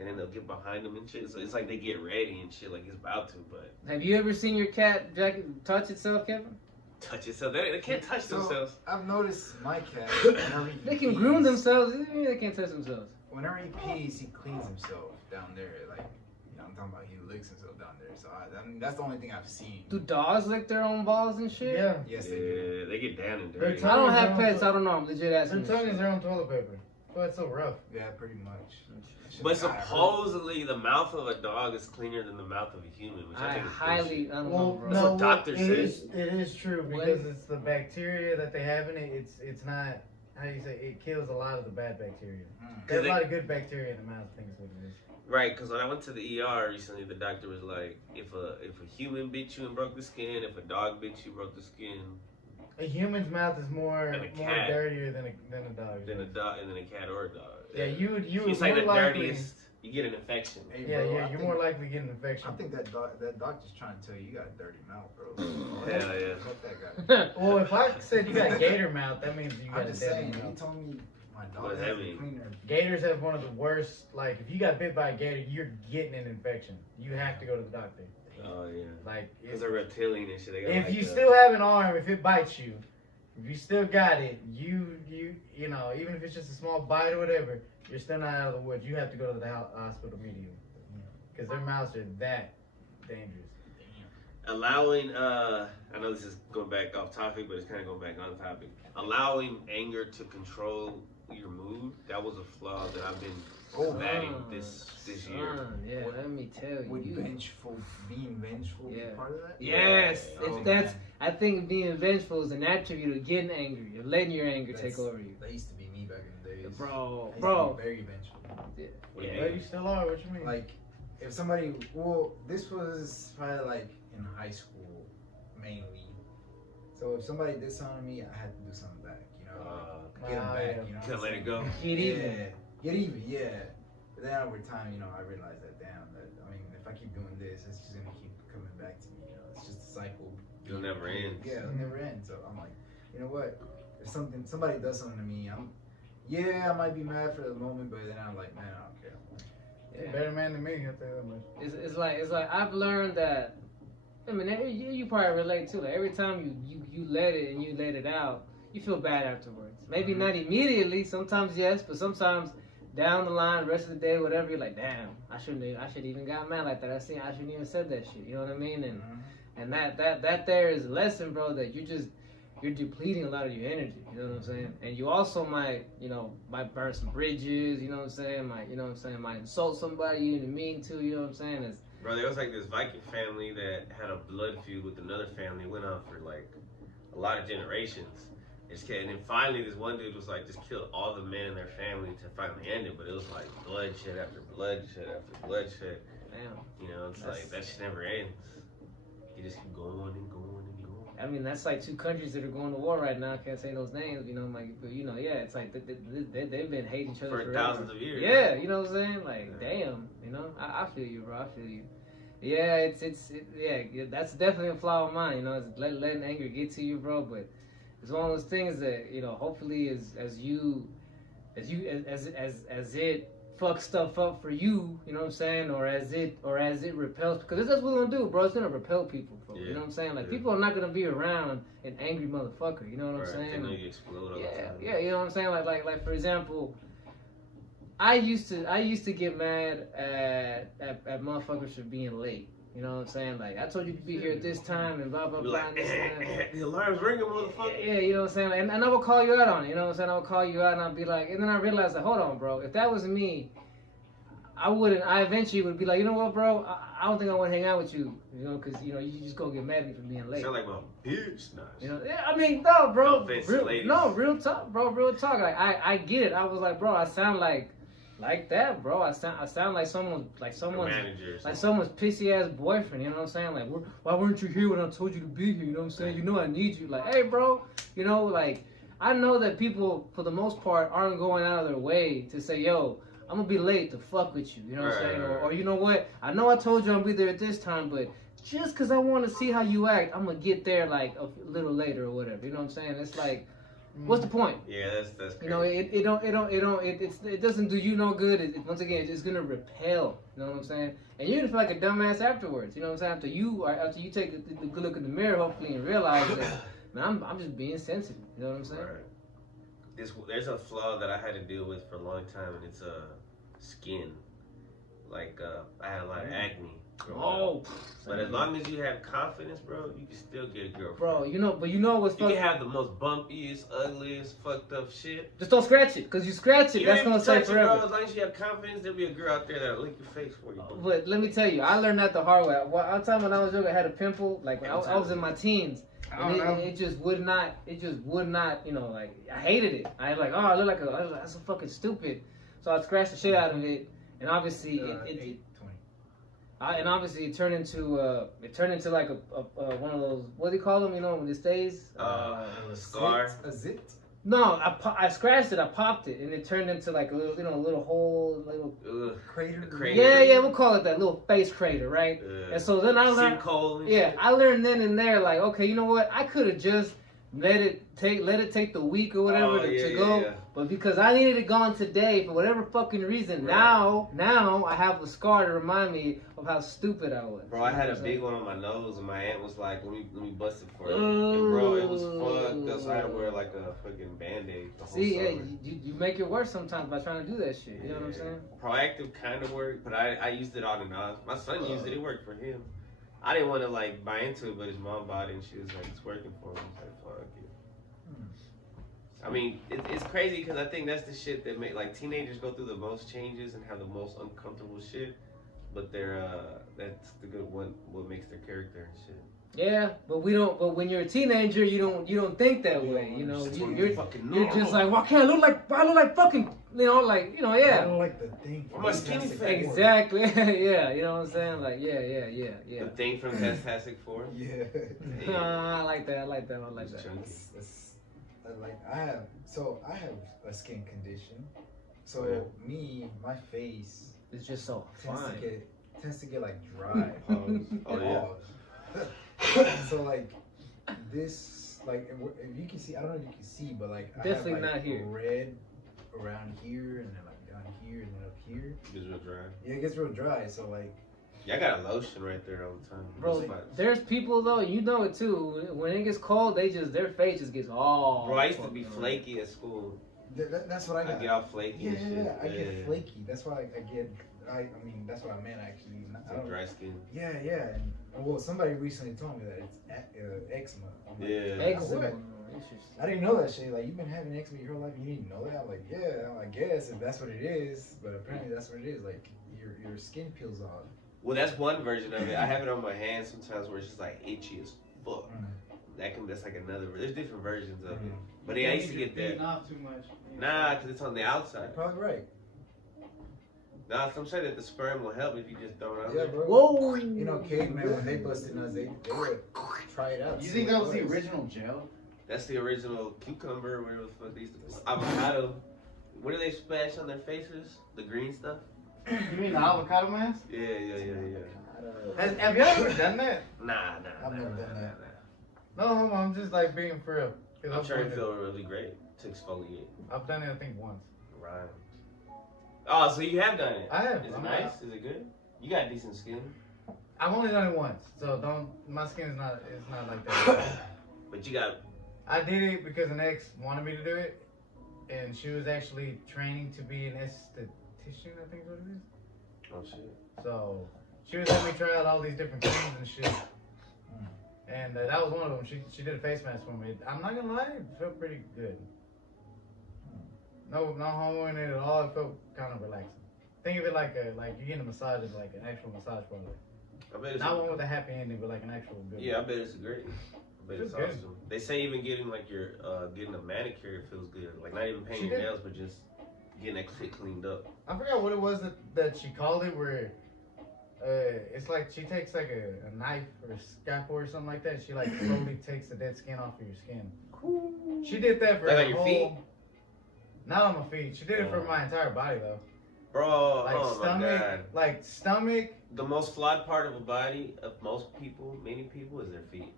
And then they'll get behind them and shit. So it's like they get ready and shit like he's about to, but... Have you ever seen your cat touch itself, Kevin? Touch itself? They can't touch themselves. I've noticed my cat, whenever he They can pees, groom themselves. They can't touch themselves. Whenever he pees, he cleans himself down there. Like, you know, I'm talking about he licks himself down there. So I mean, that's the only thing I've seen. Do dogs lick their own balls and shit? Yeah. Yes, they do. They get down and dirty. I don't have pets. I don't know. I'm legit asking. Their tongue is their own toilet paper. Well, it's so rough. Yeah, pretty much. But supposedly the mouth of a dog is cleaner than the mouth of a human, which I think is bullshit. I don't know, bro. That's what doctors say. It is true because it's the bacteria that they have in it. It's not how do you say, it kills a lot of the bad bacteria. Mm. There's a lot of good bacteria in the mouth, I think is what it is. Right, because when I went to the ER recently, the doctor was like, if a human bit you and broke the skin, if a dog bit you, broke the skin, A human's mouth is more And a cat. dirtier than a dog's. then a dog, and then a cat or a dog. Yeah, you would It's like more the likely. dirtiest. You get an infection. Hey, Yeah, bro, I you're think- more likely to get an infection. I think that doctor's trying to tell you got a dirty mouth, bro. Hell yeah. Fuck that guy. Well, if I said you got gator mouth, that means you got I'm a just deadly saying, he mouth. told me my What dog does has that a mean? cleaner. Gators have one of the worst. Like, if you got bit by a gator, you're getting an infection. You have to go to the doctor. Oh yeah. Like, Because they're reptilian and shit. They got if like you the- still have an arm, if it bites you, if you still got it, you know, even if it's just a small bite or whatever, you're still not out of the woods. You have to go to the hospital immediately because their mouths are that dangerous. allowing I know this is going back off topic, but it's kind of going back on topic. Allowing anger to control your mood, that was a flaw that I've been combating this year. Son, yeah, let me tell Would you. being vengeful be Yeah. part of that? Yes, Oh, that's. man. I think being vengeful is an attribute of getting angry, of letting your anger take That's- over you. That used to be me back in the days. Bro, I used to bro. be very vengeful. What do you Yeah. mean? Well, you still are. What you mean? Like, if somebody, this was probably like in high school mainly. So if somebody did something to me, I had to do something back. You know, get them back. yeah. You know, Can't let it go. Get even. Yeah, get even. Yeah. But then over time, you know, I realized that if I keep doing this, it's just gonna keep coming back to me. You know, it's just a cycle. It'll never end. Yeah, it'll never end. So I'm like, you know what? If somebody does something to me, I might be mad for the moment, but then I'm like, man, I don't care. You're a better man than me. I'll tell you that much. It's like I've learned that. I mean, you probably relate too. Like every time you let it and you let it out, you feel bad afterwards. Maybe not immediately. Sometimes yes, but sometimes down the line, the rest of the day, whatever. You're like, damn, I should even got mad like that. I shouldn't even said that shit. You know what I mean? And that there is a lesson, bro. That you're depleting a lot of your energy. You know what I'm saying? And you also might burn some bridges. You know what I'm saying? Might insult somebody you didn't mean to. You know what I'm saying? It's, Bro, there was like this Viking family that had a blood feud with another family. It went on for like a lot of generations. And then finally, this one dude was like, just kill all the men in their family to finally end it. But it was like bloodshed after bloodshed after bloodshed. damn. You know, it's like that shit never ends. You just keep going and going and going. I mean, that's like two countries that are going to war right now. I can't say those names, you know. Like, but yeah, it's like they've been hating each other For forever. thousands of years. Yeah, you know what I'm saying? Like, Yeah. damn, you know. I feel you, bro. I feel you. Yeah, yeah. That's definitely a flaw of mine. You know, it's letting anger get to you, bro. But it's one of those things that hopefully as it fucks stuff up for you, you know what I'm saying, or as it repels, because that's what we're gonna do, bro. It's gonna repel people, bro. You know what I'm saying? Like people are not gonna be around an angry motherfucker. You know what I'm saying? They know you explode all the time. Yeah, you know what I'm saying? Like for example, I used to get mad at motherfuckers for being late. You know what I'm saying? Like I told you to be here at this time and blah blah You're blah. like, and this and that. the alarm's ringing, motherfucker. Yeah, you know what I'm saying? And I would call you out on it, you know what I'm saying? I would call you out and I'd be like, and then I realized that, hold on, bro, if that was me, I eventually would be like, you know what, bro, I don't think I want to hang out with you, you know, because, you just gonna get mad at me for being late. Sound like my bitch. Nah, You know, yeah, I mean, no, bro, No offense to ladies. real talk, bro, real talk. Like, I get it. I was like, bro, I sound like that, bro. I sound like someone's manager or like something. someone's pissy ass boyfriend. You know what I'm saying? Like, why weren't you here when I told you to be here? You know what I'm saying? You know I need you. Like, hey, bro. You know, like I know that people for the most part aren't going out of their way to say, yo, I'm gonna be late to fuck with you. You know what I'm saying? Or you know what? I know I told you I'll be there at this time, but just because I want to see how you act, I'm gonna get there like a little later or whatever. You know what I'm saying? It's like, what's the point? Yeah, that's crazy. You know, it doesn't do you no good. Once again, it's gonna repel. You know what I'm saying? And you're gonna feel like a dumbass afterwards. You know what I'm saying? After you take a good look in the mirror, hopefully, and realize that, man, I'm just being sensitive. You know what I'm saying? Right. There's a flaw that I had to deal with for a long time, and it's skin. Like I had a lot of acne. Oh, But as long as you have confidence, bro, you can still get a girlfriend. bro, but you know what's You fucked? can have the most bumpiest, ugliest, fucked up shit. Just don't scratch it, cause you scratch it, You that's ain't gonna stay touch it, bro. forever. As long as you have confidence, there'll be a girl out there that'll lick your face for you. But let me tell you, I learned that the hard way. One time when I was young, I had a pimple. Like when I was in my teens, And it just would not, you know, like, I hated it. I was like, oh, I look like that's so fucking stupid. So I scratched the shit out of it, and obviously it turned into like a one of those, what do you call them, you know, when it stays? A scar? A zit? No, I scratched it, I popped it, and it turned into like a little, you know, a little hole, little Crater? Yeah, we'll call it that, little face crater, right? And so then I learned, I learned then and there, like, okay, you know what? I could have just let it take the week or whatever to go. Yeah. But because I needed it gone today for whatever fucking reason, now I have a scar to remind me of how stupid I was. Bro, I had a big one on my nose, and my aunt was like, let me bust it for you. And bro, it was fun because I had to wear like a fucking Band-Aid the whole summer. You make it worse sometimes by trying to do that shit. You know what I'm saying? Proactive kind of worked, but I used it on and off. My son used it. It worked for him. I didn't want to like buy into it, but his mom bought it, and she was like, it's working for him. I was like, fuck it. I mean, it's crazy because I think that's the shit that make like teenagers go through the most changes and have the most uncomfortable shit, but that's the good one. What makes their character and shit. Yeah, but we don't. But when you're a teenager, you don't think that way. You know, you're just like, why can't I look like fucking, you know, like, you know, yeah. I don't like the thing. My skinny face. Exactly. Yeah, you know what I'm saying? Like, yeah. The thing from Fantastic Four. Yeah. I like that. I like that. I have a skin condition. So my face is just so tends to get like dry. So like this, like if you can see, I don't know if you can see, but like definitely I have, like, not here. Red around here, and then like down here, and then up here. It gets real dry. Yeah, it gets real dry. So like. Yeah, I got a lotion right there all the time. Bro, there's people though, you know it too. When it gets cold, their face just gets all. Bro, I used to be flaky at school. That's what I got. I get all flaky. Yeah, I get flaky. That's why I get. I mean, that's what I meant actually. Like dry skin. Yeah. And well, somebody recently told me that it's eczema. Yeah. Eczema. I didn't know that shit. Like, you've been having eczema your whole life and you didn't know that? I'm like, yeah, I guess if that's what it is. But apparently that's what it is. Like, your skin peels off. Well, that's one version of it. I have it on my hands sometimes where it's just like itchy as fuck. That's like another. There's different versions of it. But I used to get that. Not too much. Nah, because it's on the outside. You're probably right. Nah, some say that the sperm will help if you just throw it out. Yeah, bro. Whoa! You know, cavemen, when they busted nuts, they would try it out. You think that was the original gel? That's the original cucumber, whatever the fuck they used to put. Avocado. What do they splash on their faces? The green stuff? You mean the avocado mask? Yeah. Have you ever done that? Nah. I've never done that. No, I'm just like being for real. I'm sure it feels really great to exfoliate. I've done it, I think, once. Right. Oh, so you have done it? I have. Is it nice? Is it good? You got decent skin. I've only done it once, so my skin is not like that. But you got. I did it because an ex wanted me to do it, and she was actually training to be an esthetician, I think is what it is. Oh shit. So she was letting me try out all these different creams and shit. And that was one of them. She did a face mask for me. I'm not gonna lie, it felt pretty good. No homo in it at all. It felt kind of relaxing. Think of it like you're getting a massage at like an actual massage parlor. I bet it's not one with a happy ending, but like an actual good. Yeah, I bet it's great. I bet it's awesome. They say even getting like your getting a manicure feels good. Like not even painting your nails, but just getting that shit cleaned up. I forgot what it was that she called it. Where it's like she takes like a knife or a scalpel or something like that. She like slowly takes the dead skin off of your skin. Cool. She did that for like your feet. Not on my feet. She did it for my entire body though. Bro, like stomach, my God. Like stomach. The most flawed part of a body of many people, is their feet.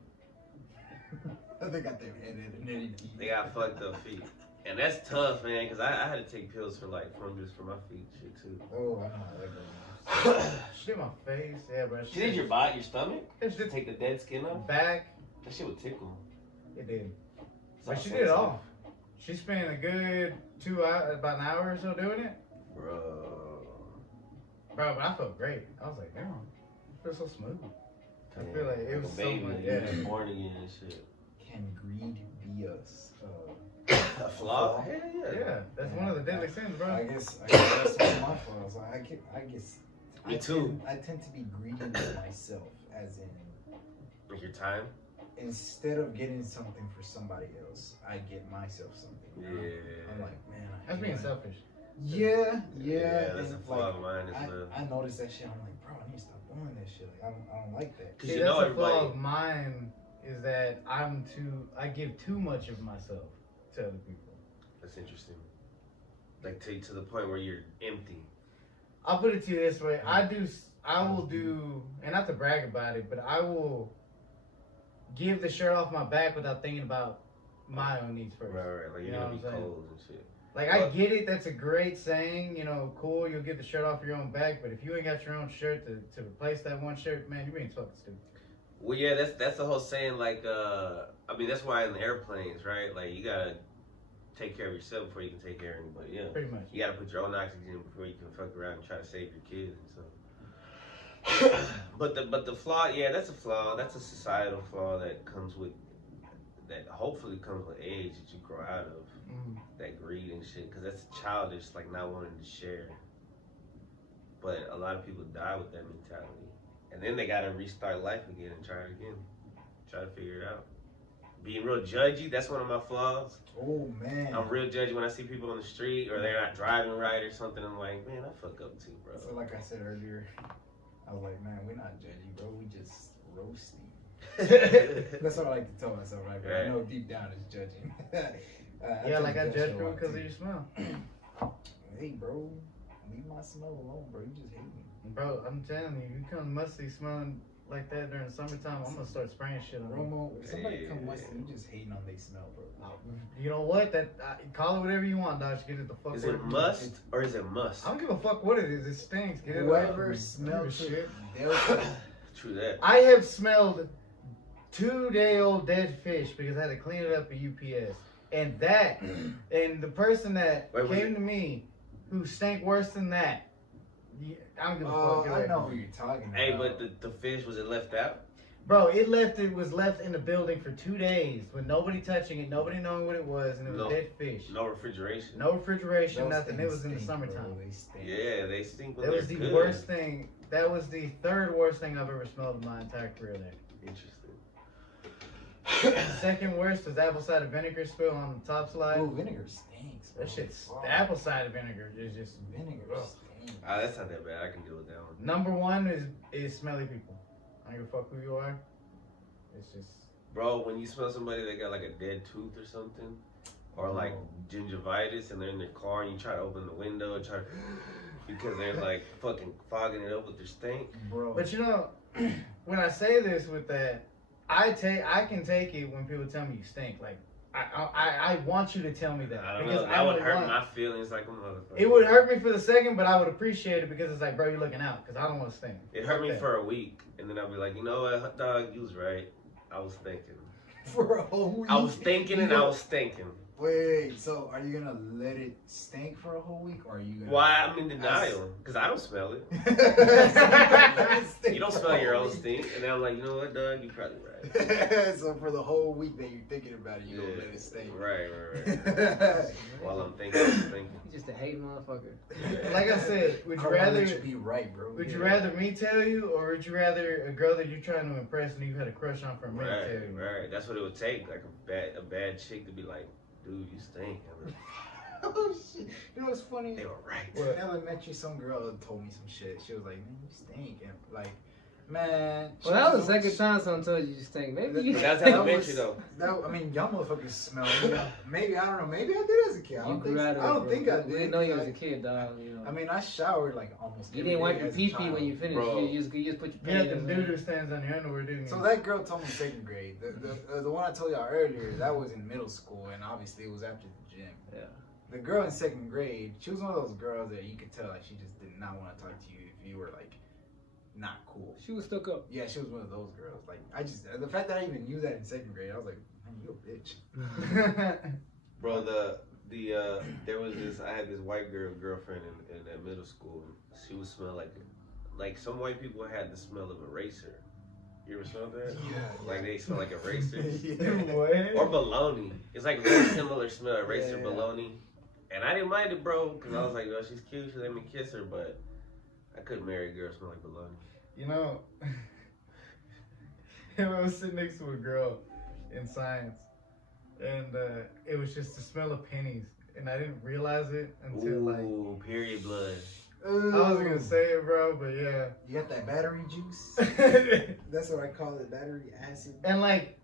They got their head in. They got fucked up feet. And that's tough, man, because I had to take pills for like fungus for my feet shit too. Oh, I know how that goes. She did my face, yeah, bro. She did your body, your stomach? She did take the dead skin off? Back. That shit would tickle. It did. But she did it all. She spent a good 2 hours, about an hour or so doing it. Bro, but I felt great. I was like, damn, it feels so smooth. I feel like it was baby, so much. Yeah, born again and shit. Can greed be a flaw? Hell yeah. Yeah, that's one of the deadly sins, bro. I guess that's one of my flaws. I guess. Me too. I tend to be greedy with myself, as in. With your time? instead of getting something for somebody else, I get myself something. You know? Yeah. I'm like, man, That's being selfish. Yeah, That's a and, flaw of mine as well. I noticed that shit. I'm like, bro, I need to stop doing that shit. Like, I don't like that. Cause See, you that's know a flaw everybody. of mine is that I give too much of myself to other people. That's interesting. Like to the point where you're empty. I'll put it to you this way: I will do, and not to brag about it, but I will give the shirt off my back without thinking about my own needs first. Right. Like You you're know gonna be what I'm saying? cold and shit. Like, I get it, that's a great saying, you know, cool, you'll get the shirt off your own back, but if you ain't got your own shirt to replace that one shirt, man, you're being fucking stupid. Well, yeah, that's the whole saying. Like, I mean, that's why in the airplanes, right? Like, you gotta take care of yourself before you can take care of anybody else. Pretty much. You gotta put your own oxygen before you can fuck around and try to save your kids and so. but the flaw, yeah, that's a flaw. That's a societal flaw that comes with, that hopefully comes with age that you grow out of. That greed and shit, because that's childish, like not wanting to share. But a lot of people die with that mentality, and then they gotta restart life again and try it again, try to figure it out. Being real judgy, that's one of my flaws. Oh man, I'm real judgy when I see people on the street or they're not driving right or something. I'm like, man, I fuck up too, bro. So like I said earlier, I was like, man, we're not judgy, bro. We just roasting. That's what I like to tell myself, right? But I know deep down it's judging. Yeah, like I judge people because of your smell. Hey, bro, leave my smell alone, bro. You just hate me. Bro, I'm telling you, you come musty smelling like that during the summertime, I'm gonna start spraying shit on you. Romo, if somebody come musty, you just hating on they smell, bro. You know what? Call it whatever you want, Dodge. Get it the fuck. Is it must or is it must? I don't give a fuck what it is. It stinks. Get it Whoever out. smells shit. True that. I have smelled 2-day-old dead fish because I had to clean it up at UPS. And and the person that came to me who stank worse than that, I don't give a fuck. I know who you're talking about. Hey, but the fish, was it left out? Bro, it was left in the building for 2 days with nobody touching it, nobody knowing what it was, and it was dead fish. No refrigeration. No refrigeration, Those nothing. It was in the stink, summertime. bro. They stink. Yeah, they stink when That they're was the good. worst thing. That was the third worst thing I've ever smelled in my entire career there. Interesting. Second worst was apple cider vinegar spill on the top slide. Ooh, vinegar stinks, bro. That shit's apple cider vinegar is just Vinegar ugh. stinks. That's not that bad. I can deal with that one. Number one is smelly people. I don't give a fuck who you are. It's just Bro, when you smell somebody that got like a dead tooth or something, or like gingivitis, and they're in their car and you try to open the window and try to, because they're like fucking fogging it up with their stink. Bro. But you know, when I say this with that, I can take it when people tell me you stink. Like I want you to tell me that. I don't because know. That would hurt my feelings like a motherfucker. It would hurt me for the second, but I would appreciate it because it's like, bro, you're looking out. Because I don't want to stink. It hurt me for a week, and then I'll be like, you know what, dog, you was right. I was thinking. For a whole week? I was thinking and I was thinking. Wait, so are you gonna let it stink for a whole week, or are you gonna? Why? I'm in denial, because I don't smell it. You don't smell your own stink, and then I'm like, you know what, Doug, you're probably right. So for the whole week that you're thinking about it, you gonna let it stink. Right. While I'm thinking, You're just a hating motherfucker. Like I said, would you I wanna rather let you be right, bro? would you rather me tell you, or would you rather a girl that you're trying to impress and you had a crush on for a minute tell you? Right. That's what it would take, like a bad chick to be like, dude, you stink. I'm like, Oh shit! You know what's funny? they were right. In elementary, some girl told me some shit. She was like, "Man, you stink," and like, man. Well, that was the second time someone told you stink. Maybe you. That's that elementary was- though. That, I mean, y'all motherfuckers smell. You know, maybe I don't know. Maybe I did as a kid. I don't think. I don't think I did. We didn't know you was a kid, dog. You know. I mean, I showered like almost. You every didn't wipe day your as a pee pee child. when you finished. Bro. You just put your Yeah, pee the in dude who stands on your underwear, didn't So you? that girl told me second grade. The one I told y'all earlier, that was in middle school, and obviously it was after the gym. Yeah. The girl in second grade, she was one of those girls that you could tell like she just did not want to talk to you if you were like not cool. She was stuck up. Yeah, she was one of those girls. Like the fact that I even knew that in second grade, I was like, man, you a bitch. Bro, there was this. I had this white girlfriend in that middle school. She would smell like some white people had the smell of eraser. You ever smelled that? Yeah. Like they smell like erasers. What? Or bologna. It's like a very similar smell, eraser Yeah. bologna. And I didn't mind it, bro, because I was like, oh, she's cute. She let me kiss her, but I couldn't marry a girl smell like bologna. You know, I was sitting next to a girl, in science, and it was just the smell of pennies, and I didn't realize it until Ooh, period blood. I was gonna say it, bro, but yeah. You got that battery juice? That's what I call it, battery acid. And like,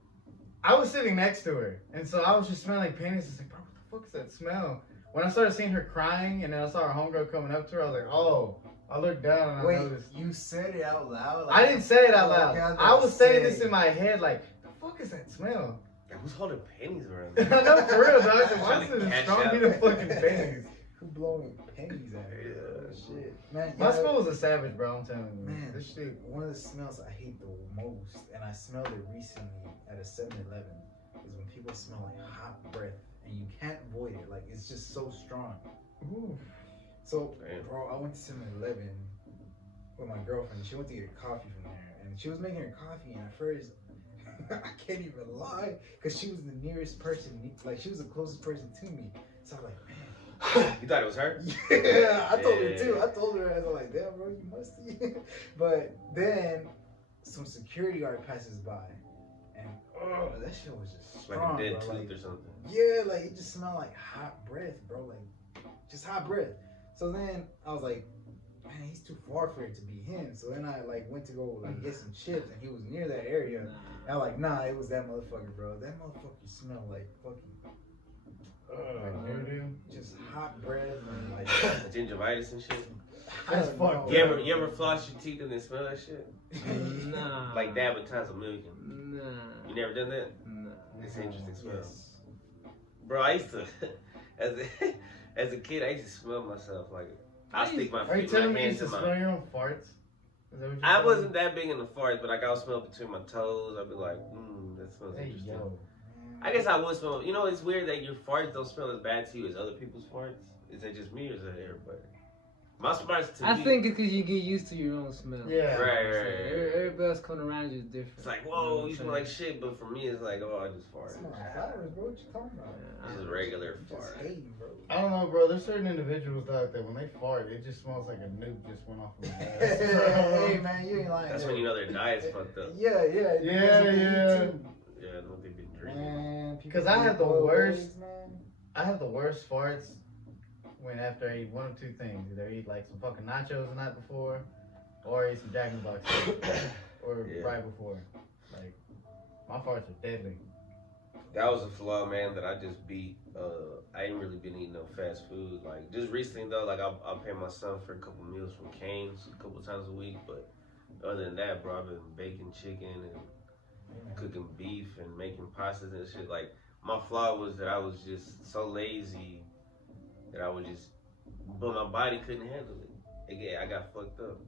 I was sitting next to her, and so I was just smelling pennies. I was like, bro, what the fuck is that smell? When I started seeing her crying, and then I saw her homegirl coming up to her, I was like, oh. I looked down and I noticed. You said it out loud? I didn't say it out loud. I was saying this in my head, like, the fuck is that smell? Who's holding pennies around? I know, for real, dog. Why is it strong me to fucking pennies? Who blowing pennies at me? Oh, shit. Man, my smell was a savage, bro. I'm telling you. Man, this shit. One of the smells I hate the most, and I smelled it recently at a 7-Eleven, is when people smell like hot breath, and you can't avoid it. Like, it's just so strong. Ooh. So, bro, I went to 7-Eleven with my girlfriend. She went to get a coffee from there, and she was making her coffee, and at first, I can't even lie, because she was the nearest person, like, she was the closest person to me. So I was like, man. You thought it was her? Yeah, I told her too. I told her, I was like, damn, bro, you musty. But then, some security guard passes by, and that shit was just strong, like a dead bro. tooth Like, or something. yeah, like, it just smelled like hot breath, bro, like, just hot breath. So then, I was like, man, he's too far for it to be him. So then I like went to go like get some chips, and he was near that area. And I'm like, nah, it was that motherfucker, bro. That motherfucker smelled like fucking just hot breath and like gingivitis and shit. That's fucked. You ever floss your teeth and then smell that shit? Nah. Like that with tons of milk. Nah. You never done that? Nah. It's an interesting smell. Yes. Bro, I used to, as a kid, I used to smell myself. Like, I stick my Are you feet, telling my me you hands used to in smell my. your own farts? Is that what you're I saying? wasn't that big in the farts, but like I would smell between my toes. I'd be like, that smells Hey, interesting. yo. I guess I would smell. You know, it's weird that your farts don't smell as bad to you as other people's farts. Is that just me or is that everybody? My farts to me. I think it's because you get used to your own smell. Yeah. Right. Everybody else coming around you is different. It's like, whoa, you smell like shit, but for me, it's like, oh, I just farted. Smell like flowers, bro. What you talking about? This is a regular Just fart. hating, bro. I don't know, bro. There's certain individuals like that when they fart, it just smells like a nuke just went off of their ass. Hey, man, you ain't lying. That's when you know their diet's fucked up. Yeah. Yeah. Yeah, I don't think they've been drinking. Man, Because I have the worst. I have the worst farts when after I eat one of two things. Either eat like some fucking nachos the night before, or eat some Jack in the Box, or right before. Like, my farts are deadly. That was a flaw, man, that I just beat. I ain't really been eating no fast food. Like, just recently, though, like, I'll pay my son for a couple meals from Cane's a couple times a week. But other than that, bro, I've been baking chicken and cooking beef and making pastas and shit. Like, my flaw was that I was just so lazy that I would just, but my body couldn't handle it. Again, I got fucked up.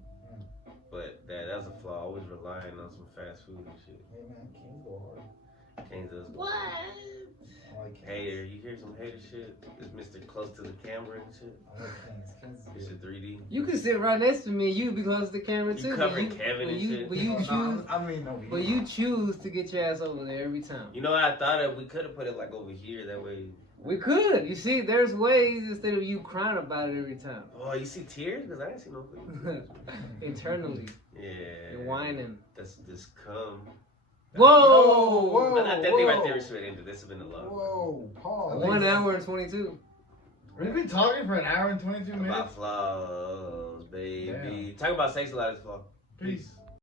But that's a flaw. Always relying on some fast food and shit. Hey, man, Cane's go hard. Cane's does go. What? I like Cane's. Hater, you hear some hater shit? This Mr. Close to the camera and shit. I like Cane's. Cane's is Mr. good. 3D. You can sit right next to me and you be close to the camera too. You covering Kevin and shit. But you choose. No, I mean, no. But you choose to get your ass over there every time. You know what I thought of? We could have put it like over here. That way. We could. You see, there's ways instead of you crying about it every time. Oh, you see tears? Because I didn't see no tears. Internally, Yeah. you're whining. That's this cum. Whoa! Whoa! That thing right there should have ended. This have been a long. Whoa, Paul. 1 hour and 22. We've been talking for an hour and 22 About minutes. flaws, baby. Damn. Talk about sex a lot is flaw. Peace.